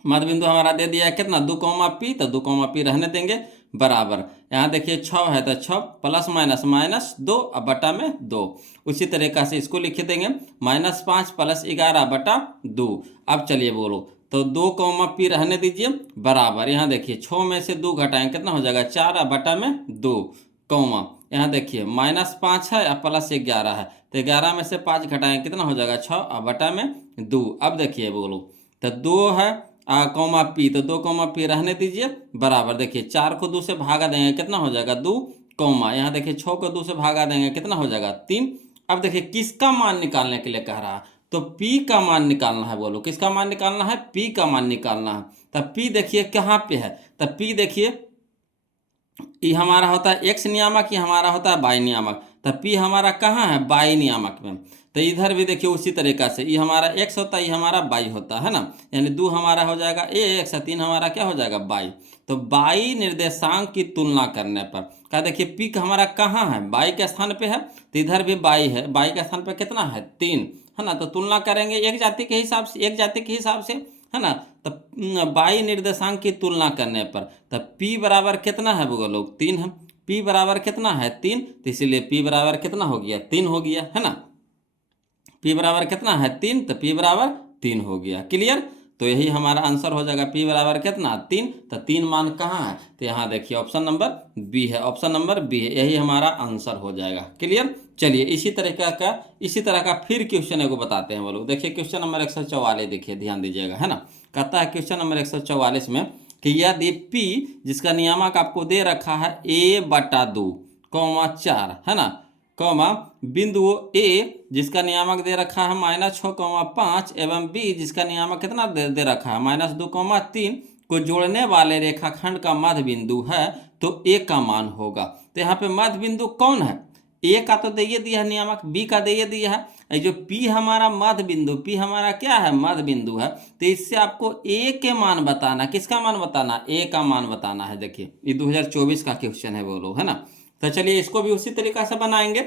मध्य बिंदु हमारा दे दिया है कितना 2, P, तो 2, P रहने देंगे, बराबर। यहाँ देखिए 6 है, तो 6 प्लस माइनस 2 और बटा में 2। उसी तरीक़ा से इसको लिख देंगे -5 + 11 बटा 2। अब चलिए बोलो, तो 2, P रहने दीजिए, बराबर। यहाँ देखिए 6 में से 2 घटाएं कितना हो जाएगा 4 और बटा में 2, कौमा यहाँ देखिए -5 है और +11 है, तो 11 में से 5 घटाएं कितना हो जाएगा 6 और बटा में 2। अब देखिए बोलो तो 2 है कौमा पी, तो 2 कौमा पी रहने दीजिए बराबर। देखिए 4 को 2 से भागा देंगे कितना हो जाएगा 2 कौमा, यहाँ देखिए 6 को 2 से भागा देंगे कितना हो जाएगा 3। अब देखिए किसका मान निकालने के लिए कह रहा है, तो P का मान निकालना है। बोलो किसका मान निकालना है, P का मान निकालना है। तब P देखिए कहाँ पे है, तब P देखिए ये हमारा होता है एक्स नियामक, ये हमारा होता है वाई नियामक। तो पी हमारा कहाँ है, वाई नियामक में। तो इधर भी देखिए उसी तरीका से ये हमारा एक्स होता है, ये हमारा वाई होता है ना, यानी 2 हमारा हो जाएगा एक्स, 3 हमारा क्या हो जाएगा वाई। तो वाई निर्देशांक की तुलना करने पर क्या देखिए पी हमारा कहाँ है, वाई के स्थान पे है, तो इधर भी वाई है, वाई के स्थान पे कितना है 3 है ना। तो तुलना करेंगे एक जाति के हिसाब से, एक जाति के हिसाब से है ना। तब वाई निर्देशांक की तुलना करने पर तब P बराबर कितना है वो लोग 3 है, P बराबर कितना है 3, तो इसीलिए P बराबर कितना हो गया 3 हो गया है ना। P बराबर कितना है 3, तो P बराबर 3 हो गया। क्लियर, तो यही हमारा आंसर हो जाएगा P बराबर कितना 3। तो 3 मान कहाँ है, तो यहाँ देखिए ऑप्शन नंबर बी है, ऑप्शन नंबर बी है, यही हमारा आंसर हो जाएगा। क्लियर, चलिए इसी तरह का फिर क्वेश्चन एगो बताते हैं वो लोग। देखिए क्वेश्चन नंबर 144 देखिए ध्यान दीजिएगा है ना। कहता है क्वेश्चन नंबर 144 में कि यदि P जिसका नियामक आपको दे रखा है a/2 4 है ना, कौमा बिंदु ए जिसका नियामक दे रखा है -6,5 एवं बी जिसका नियामक कितना दे रखा है -2,3 को जोड़ने वाले रेखाखंड का मध्य बिंदु है, तो ए का मान होगा। तो यहाँ पे मध्य बिंदु कौन है, ए का तो दे दिया है नियामक, बी का दे दिया है, जो पी हमारा मध्य बिंदु, पी हमारा क्या है मध्य बिंदु है, तो इससे आपको ए के मान बताना, किसका मान बताना, ए का मान बताना है। देखिए ये 2024 का क्वेश्चन है बोलो है ना। तो चलिए इसको भी उसी तरीका से बनाएंगे,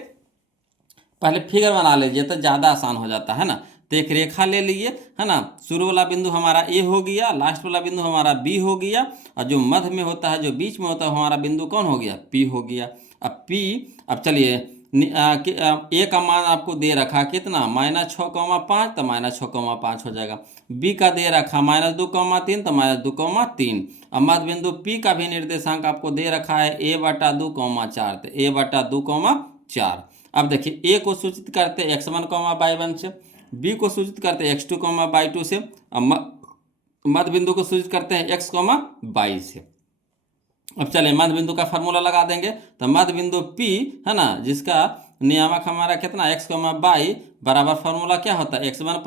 पहले फिगर बना लीजिए तो ज़्यादा आसान हो जाता है ना। तो एक रेखा ले लीजिए है ना, शुरू वाला बिंदु हमारा ए हो गया, लास्ट वाला बिंदु हमारा बी हो गया, और जो मध्य में होता है जो बीच में होता है हमारा बिंदु कौन हो गया पी हो गया। अब पी, अब चलिए ए का मान आपको दे रखा कितना -6,5, तो -6,5 हो जाएगा। बी का दे रखा -2,3, तो -2,3। अब मध्य बिंदु पी का भी निर्देशांक आपको दे रखा है a/2,4, तो a/2,4। अब देखिए ए को सूचित करते x1, y1 से, बी को सूचित करते x2, y2 से, अब मध्य बिंदु को सूचित करते हैं x, y से। अब चले मध्य बिंदु का फार्मूला लगा देंगे, तो मध्य बिंदु P है ना जिसका नियामक हमारा कितना x, y बराबर फार्मूला क्या होता है x1 +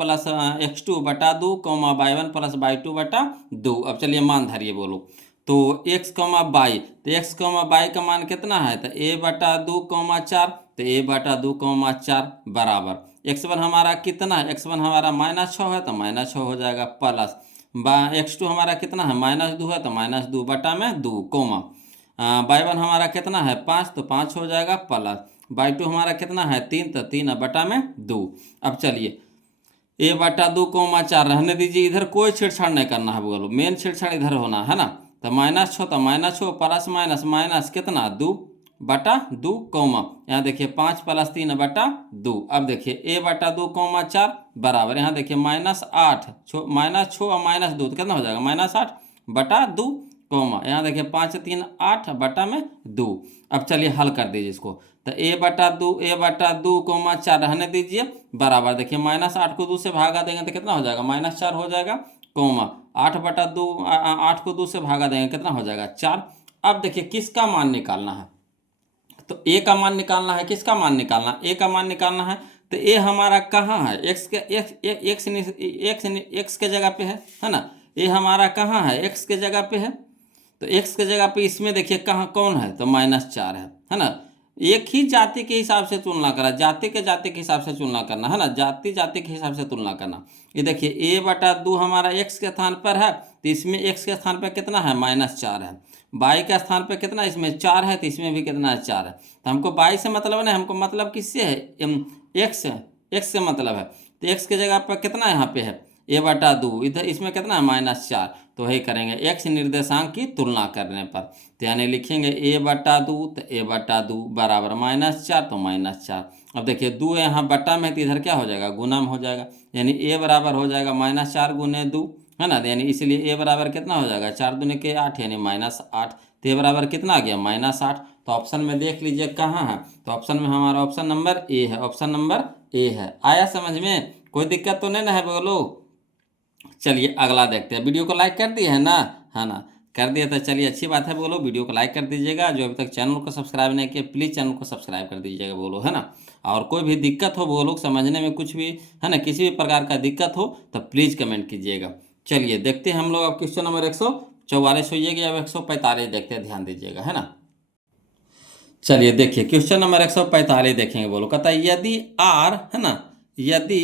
x2/2, y1 + y2/2। अब चलिए मान धरिए बोलो, तो x, y, तो x, y का मान कितना है, तो a/2,4, तो a/2,4 बराबर x1 हमारा कितना है, x1 हमारा -6 है, तो -6 हो जाएगा, प्लस x2 हमारा कितना है -2 है, तो -2 बटा में 2 कोमा y1 हमारा कितना है 5, तो 5 हो जाएगा, प्लस y2 हमारा कितना है 3, तो 3 बटा में 2। अब चलिए a/2,4 रहने दीजिए, इधर कोई छेड़छाड़ नहीं करना है बोलो, मेन छेड़छाड़ इधर होना है ना। तो -6, तो -6 प्लस माइनस कितना 2/2 कोमा, यहाँ देखिए 5 + 3/2। अब देखिए a/2,4 बराबर, यहाँ देखिए -8 -6 और -2 तो कितना हो जाएगा -8/2 कोमा, यहाँ देखिए 5 3 8 बटा में 2। अब चलिए हल कर दीजिए इसको, तो a/2,4 रहने दीजिए बराबर, देखिए -8 को 2 से भागा देंगे तो कितना हो जाएगा -4 हो जाएगा, कोमा 8/2 8 को 2 से भागा देंगे कितना हो जाएगा 4। अब देखिए किसका मान निकालना है, तो ए का मान निकालना है, किसका मान निकालना, ए का मान निकालना है। तो ए हमारा कहाँ है, एक्स के जगह पे है ना, ए हमारा कहाँ है एक्स के जगह पे है, तो एक्स के जगह पे इसमें देखिए कहाँ कौन है, तो -4 है ना। एक ही जाति के हिसाब से तुलना करा, जाति के हिसाब से तुलना करना है ना, जाति के हिसाब से तुलना करना। ये देखिए a/2 हमारा x के स्थान पर है, तो इसमें x के स्थान पर कितना है -4 है, y के स्थान पर कितना इसमें 4 है, तो इसमें भी कितना है 4 है। तो हमको y से मतलब नहीं, हमको मतलब किससे है x से मतलब है, तो x के जगह पर कितना यहाँ पे है a/2, इधर इसमें कितना है -4, तो वही करेंगे x निर्देशांक की तुलना करने पर, तो यानी लिखेंगे a/2, तो a/2 बराबर -4, तो -4। अब देखिए 2 यहाँ बटा में, तो इधर क्या हो जाएगा गुना में हो जाएगा, यानी a बराबर हो जाएगा -4 × 2 है ना, यानी इसलिए a बराबर कितना हो जाएगा 4 दूनी के 8 यानी -8, तो a बराबर कितना आ गया -8। तो ऑप्शन में देख लीजिए कहाँ है, तो ऑप्शन में हमारा ऑप्शन नंबर ए है, ऑप्शन नंबर ए है। आया समझ में? कोई दिक्कत तो नहीं ना है बोलो? चलिए अगला देखते हैं। वीडियो को लाइक कर दिए है ना? है ना, कर दिया तो चलिए अच्छी बात है बोलो। वीडियो को लाइक कर दीजिएगा। जो अभी तक चैनल को सब्सक्राइब नहीं किया प्लीज़ चैनल को सब्सक्राइब कर दीजिएगा बोलो, है ना। और कोई भी दिक्कत हो बोलो, समझने में कुछ भी है ना, किसी भी प्रकार का दिक्कत हो तो प्लीज़ कमेंट कीजिएगा। चलिए देखते हैं हम लोग अब क्वेश्चन नंबर 144 होइएगा या 145 देखते हैं, ध्यान दीजिएगा, है ना। चलिए देखिए क्वेश्चन नंबर 145 देखेंगे बोलो। कहता है यदि आर, है ना, यदि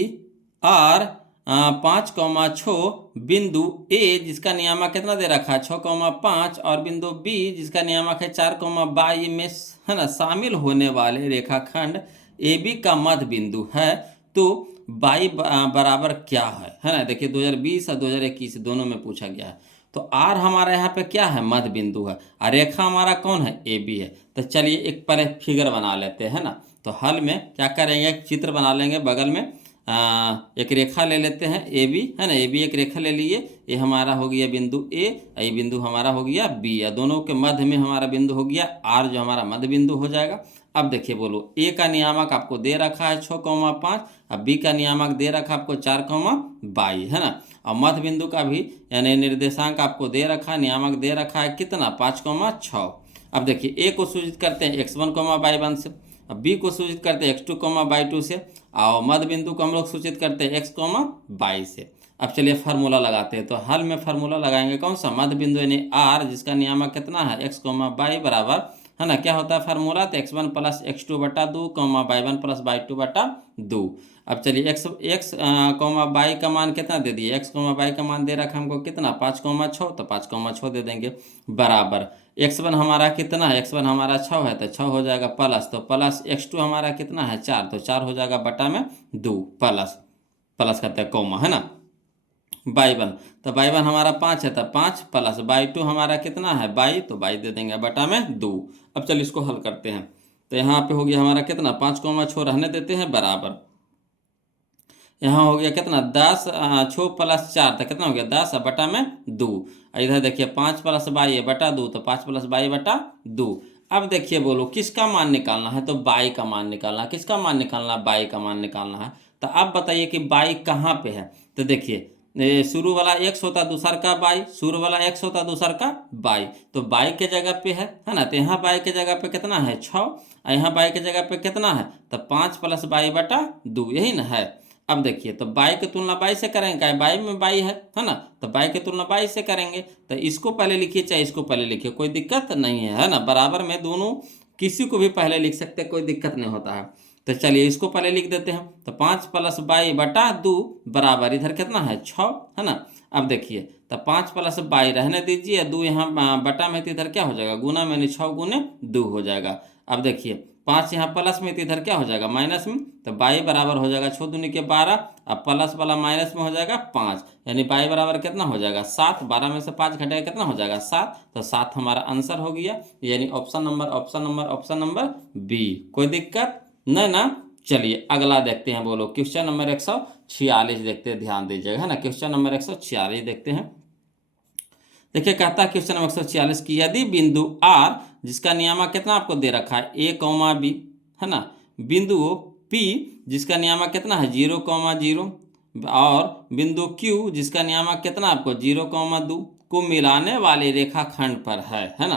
आर 5,6 बिंदु ए जिसका नियामक कितना दे रखा है 6,5 और बिंदु बी जिसका नियामक है 4,22 में, है ना, शामिल होने वाले रेखाखंड ए बी का मध्य बिंदु है, तो बाई बराबर क्या है ना। देखिए 2020 और 2021 दोनों में पूछा गया है। तो आर हमारा यहाँ पे क्या है, मध्य बिंदु है, और रेखा हमारा कौन है, ए बी है। तो चलिए एक पहले फिगर बना लेते हैं ना। तो हल में क्या करेंगे, एक चित्र बना लेंगे, बगल में एक रेखा ले लेते हैं ए बी, है ना, ए बी एक रेखा ले लिए। ये हमारा हो गया बिंदु ए, ये बिंदु हमारा हो गया बी, या दोनों के मध्य में हमारा बिंदु हो गया आर, जो हमारा मध्य बिंदु हो जाएगा। अब देखिए बोलो, ए का नियामक आपको दे रखा है 6,5 और बी का नियामक दे रखा आपको 4,22, है ना। और मध्य बिंदु का भी यानी निर्देशांक आपको दे रखा है, नियामक दे रखा है कितना 5,6। अब देखिए ए को सूचित करते हैं x1,y1 से, अब बी को सूचित करते हैं x2,y2 से, और मध्य बिंदु को हम लोग सूचित करते हैं x,y से। अब चलिए फार्मूला लगाते हैं। तो हल में फार्मूला लगाएंगे कौन सा, मध्य बिंदु यानी आर जिसका नियामक कितना है x,y बराबर, है ना, क्या होता है फार्मूला, तो x1 प्लस x2 बटा 2, y1 प्लस y2 बटा 2। अब चलिए x y का मान कितना दे दिए, x y का मान दे रखा हमको कितना 5,6, तो 5,6 दे देंगे बराबर x1 हमारा कितना है, x1 हमारा 6 है तो 6 हो जाएगा प्लस, तो प्लस x2 हमारा कितना है 4, तो 4 हो जाएगा बटा में 2 प्लस प्लस करते हैं कौमा, है ना, y1, तो y1 हमारा 5 है तो 5 प्लस y2 हमारा कितना है y, तो y दे देंगे बटा में 2। अब चलिए इसको हल करते हैं। तो यहाँ पे हो गया हमारा कितना 5,6 रहने देते हैं बराबर, यहाँ हो गया कितना 10, 6 प्लस 4 तो कितना हो गया 10 बटा में 2। इधर देखिए 5 प्लस y है बटा 2, तो 5 प्लस y बटा 2। अब देखिए बोलो किसका मान निकालना है, तो y का मान निकालना है। किसका मान निकालना है, y का मान निकालना है। तो अब बताइए कि y कहाँ पे है। तो देखिए शुरू वाला x होता दूसर का y, शुरू वाला x होता दूसर का y, तो y के जगह पे है ना। तो यहाँ y के जगह पे कितना है 6, और यहाँ y के जगह पे कितना है, तो 5 प्लस y बटा 2, यही ना है। अब देखिए तो y की तुलना y से करेंगे, y में y है ना, तो y की तुलना y से करेंगे। तो इसको पहले लिखिए चाहे इसको पहले लिखिए, कोई दिक्कत नहीं है ना। बराबर में दोनों किसी को भी पहले लिख सकते हैं, कोई दिक्कत नहीं होता है। तो चलिए इसको पहले लिख देते हैं। तो 5 प्लस y बटा 2 बराबर इधर कितना है 6, है ना। अब देखिए तो 5 प्लस y रहने दीजिए, 2 यहाँ बटा में, तो इधर क्या हो जाएगा गुना में, 6 गुने 2 हो जाएगा। अब देखिए 5 यहाँ प्लस में, तो इधर क्या हो जाएगा माइनस में, तो y बराबर हो जाएगा 6 दूनी के 12, अब प्लस वाला माइनस में हो जाएगा 5, यानी y बराबर कितना हो जाएगा 7। 12 में से 5 घटेगा कितना हो जाएगा 7, तो 7 हमारा आंसर हो गया, यानी ऑप्शन नंबर बी। कोई दिक्कत नहीं ना। चलिए अगला देखते हैं बोलो, क्वेश्चन नंबर 146 देखते हैं, ध्यान दीजिएगा, है ना। क्वेश्चन नंबर 146 देखते हैं। देखिए कहता है क्वेश्चन नंबर 146 की यदि बिंदु R जिसका नियामक कितना आपको दे रखा है a,b, है ना, बिंदु P जिसका नियामक कितना है 0,0 और बिंदु Q जिसका नियामक कितना आपको 0,2 को मिलाने वाले रेखाखंड पर है ना,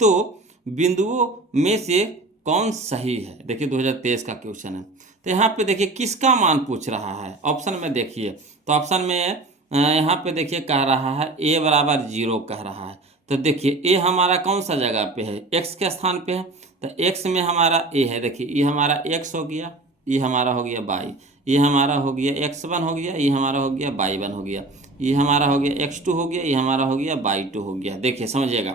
तो बिंदुओं में से कौन सही है। देखिए 2023 का क्वेश्चन है। तो यहाँ पे देखिए किसका मान पूछ रहा है, ऑप्शन में देखिए। तो ऑप्शन में यहाँ पे देखिए कह रहा है a बराबर 0 कह रहा है। तो देखिए a हमारा कौन सा जगह पे है, x के स्थान पे है। तो x में हमारा a है, देखिए ये हमारा x हो गया, ये हमारा हो गया y, ये हमारा हो गया x1 हो गया, ये हमारा हो गया y1 हो गया, ये हमारा हो गया x2 हो गया, ये हमारा हो गया y2 हो गया। देखिए समझिएगा,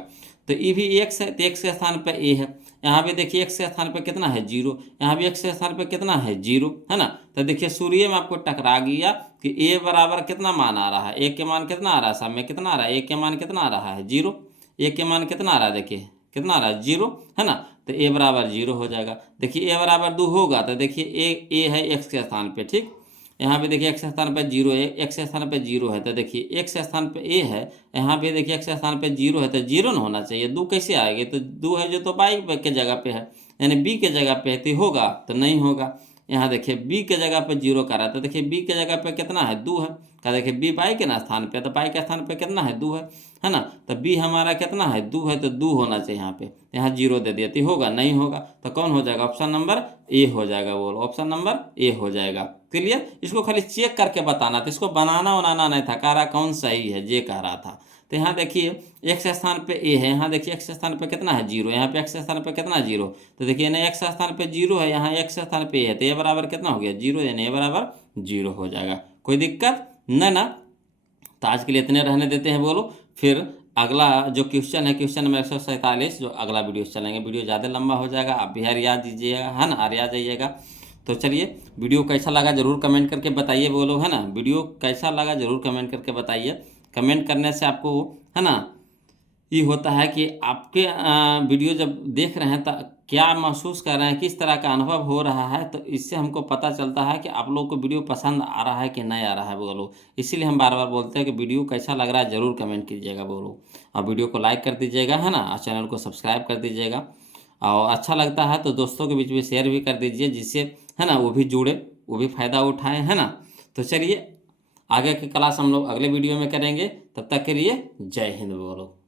तो ये भी x है, तो x के स्थान पे a है। यहाँ पे देखिए x के स्थान पे कितना है 0, यहाँ भी x के स्थान पे कितना है 0, है ना। तो देखिए सूर्य में आपको टकरा गया कि a बराबर कितना मान आ रहा है, a के मान कितना आ रहा है, सब में कितना आ रहा है, a के मान कितना आ रहा है 0, a के मान कितना आ रहा है, देखिए कितना आ रहा है 0, है ना। तो a बराबर 0 हो जाएगा। देखिए a बराबर 2 होगा, तो देखिए a है x के स्थान पे, ठीक। यहाँ पे देखिए x स्थान पे 0 है, x स्थान पे 0 है, तो देखिए x स्थान पे a है, यहाँ पे देखिए x स्थान पे 0 है, तो 0 ना होना चाहिए, 2 कैसे आएगी, तो 2 है जो तो बाई के जगह पे है, यानी b के जगह पे है, तो होगा तो नहीं होगा। यहाँ देखिए b के जगह पे 0 का रहा है, तो देखिए b के जगह पे कितना है, 2 है, क्या देखिए b पाई के ना स्थान पे, तो पाई के स्थान पे कितना है, 2 है ना, तो b हमारा कितना है, 2 है, तो 2 होना चाहिए यहाँ पे, यहाँ 0 दे दिया, तो होगा नहीं होगा, तो कौन हो जाएगा, ऑप्शन नंबर ए हो जाएगा, बोलो ऑप्शन नंबर ए हो जाएगा। क्लियर, इसको खाली चेक करके बताना था, इसको बनाना बनाना नहीं था, कह रहा कौन सही है, ये कह रहा था। तो यहाँ देखिए x स्थान पे a है, यहाँ देखिए x स्थान पे कितना है, 0, यहाँ पे x स्थान पे कितना 0, तो देखिए ना x स्थान पे 0 है, यहाँ x स्थान पे a है, तो ये बराबर कितना हो गया, 0, यानी ये बराबर 0 हो जाएगा। कोई दिक्कत न ना। तो आज के लिए इतने रहने देते हैं, बोलो फिर अगला जो क्वेश्चन है, क्वेश्चन नंबर 147, जो अगला वीडियो चलेंगे, वीडियो ज़्यादा लंबा हो जाएगा, आप भी हरिया दीजिएगा, है ना, हरिया जाइएगा। तो चलिए, वीडियो कैसा लगा जरूर कमेंट करके बताइए, बोलो, है ना, वीडियो कैसा लगा जरूर कमेंट करके बताइए। कमेंट करने से आपको, है ना, ये होता है कि आपके वीडियो जब देख रहे हैं तो क्या महसूस कर रहे हैं, किस तरह का अनुभव हो रहा है, तो इससे हमको पता चलता है कि आप लोग को वीडियो पसंद आ रहा है कि नहीं आ रहा है, बोलो। इसीलिए हम बार बार बोलते हैं कि वीडियो कैसा लग रहा है ज़रूर कमेंट कीजिएगा, बोलो, और वीडियो को लाइक कर दीजिएगा, है ना, और चैनल को सब्सक्राइब कर दीजिएगा, और अच्छा लगता है तो दोस्तों के बीच में शेयर भी कर दीजिए, जिससे, है ना, वो भी जुड़े, वो भी फ़ायदा उठाएँ, है ना। तो चलिए, आगे की क्लास हम लोग अगले वीडियो में करेंगे, तब तक के लिए जय हिंद, बोलो।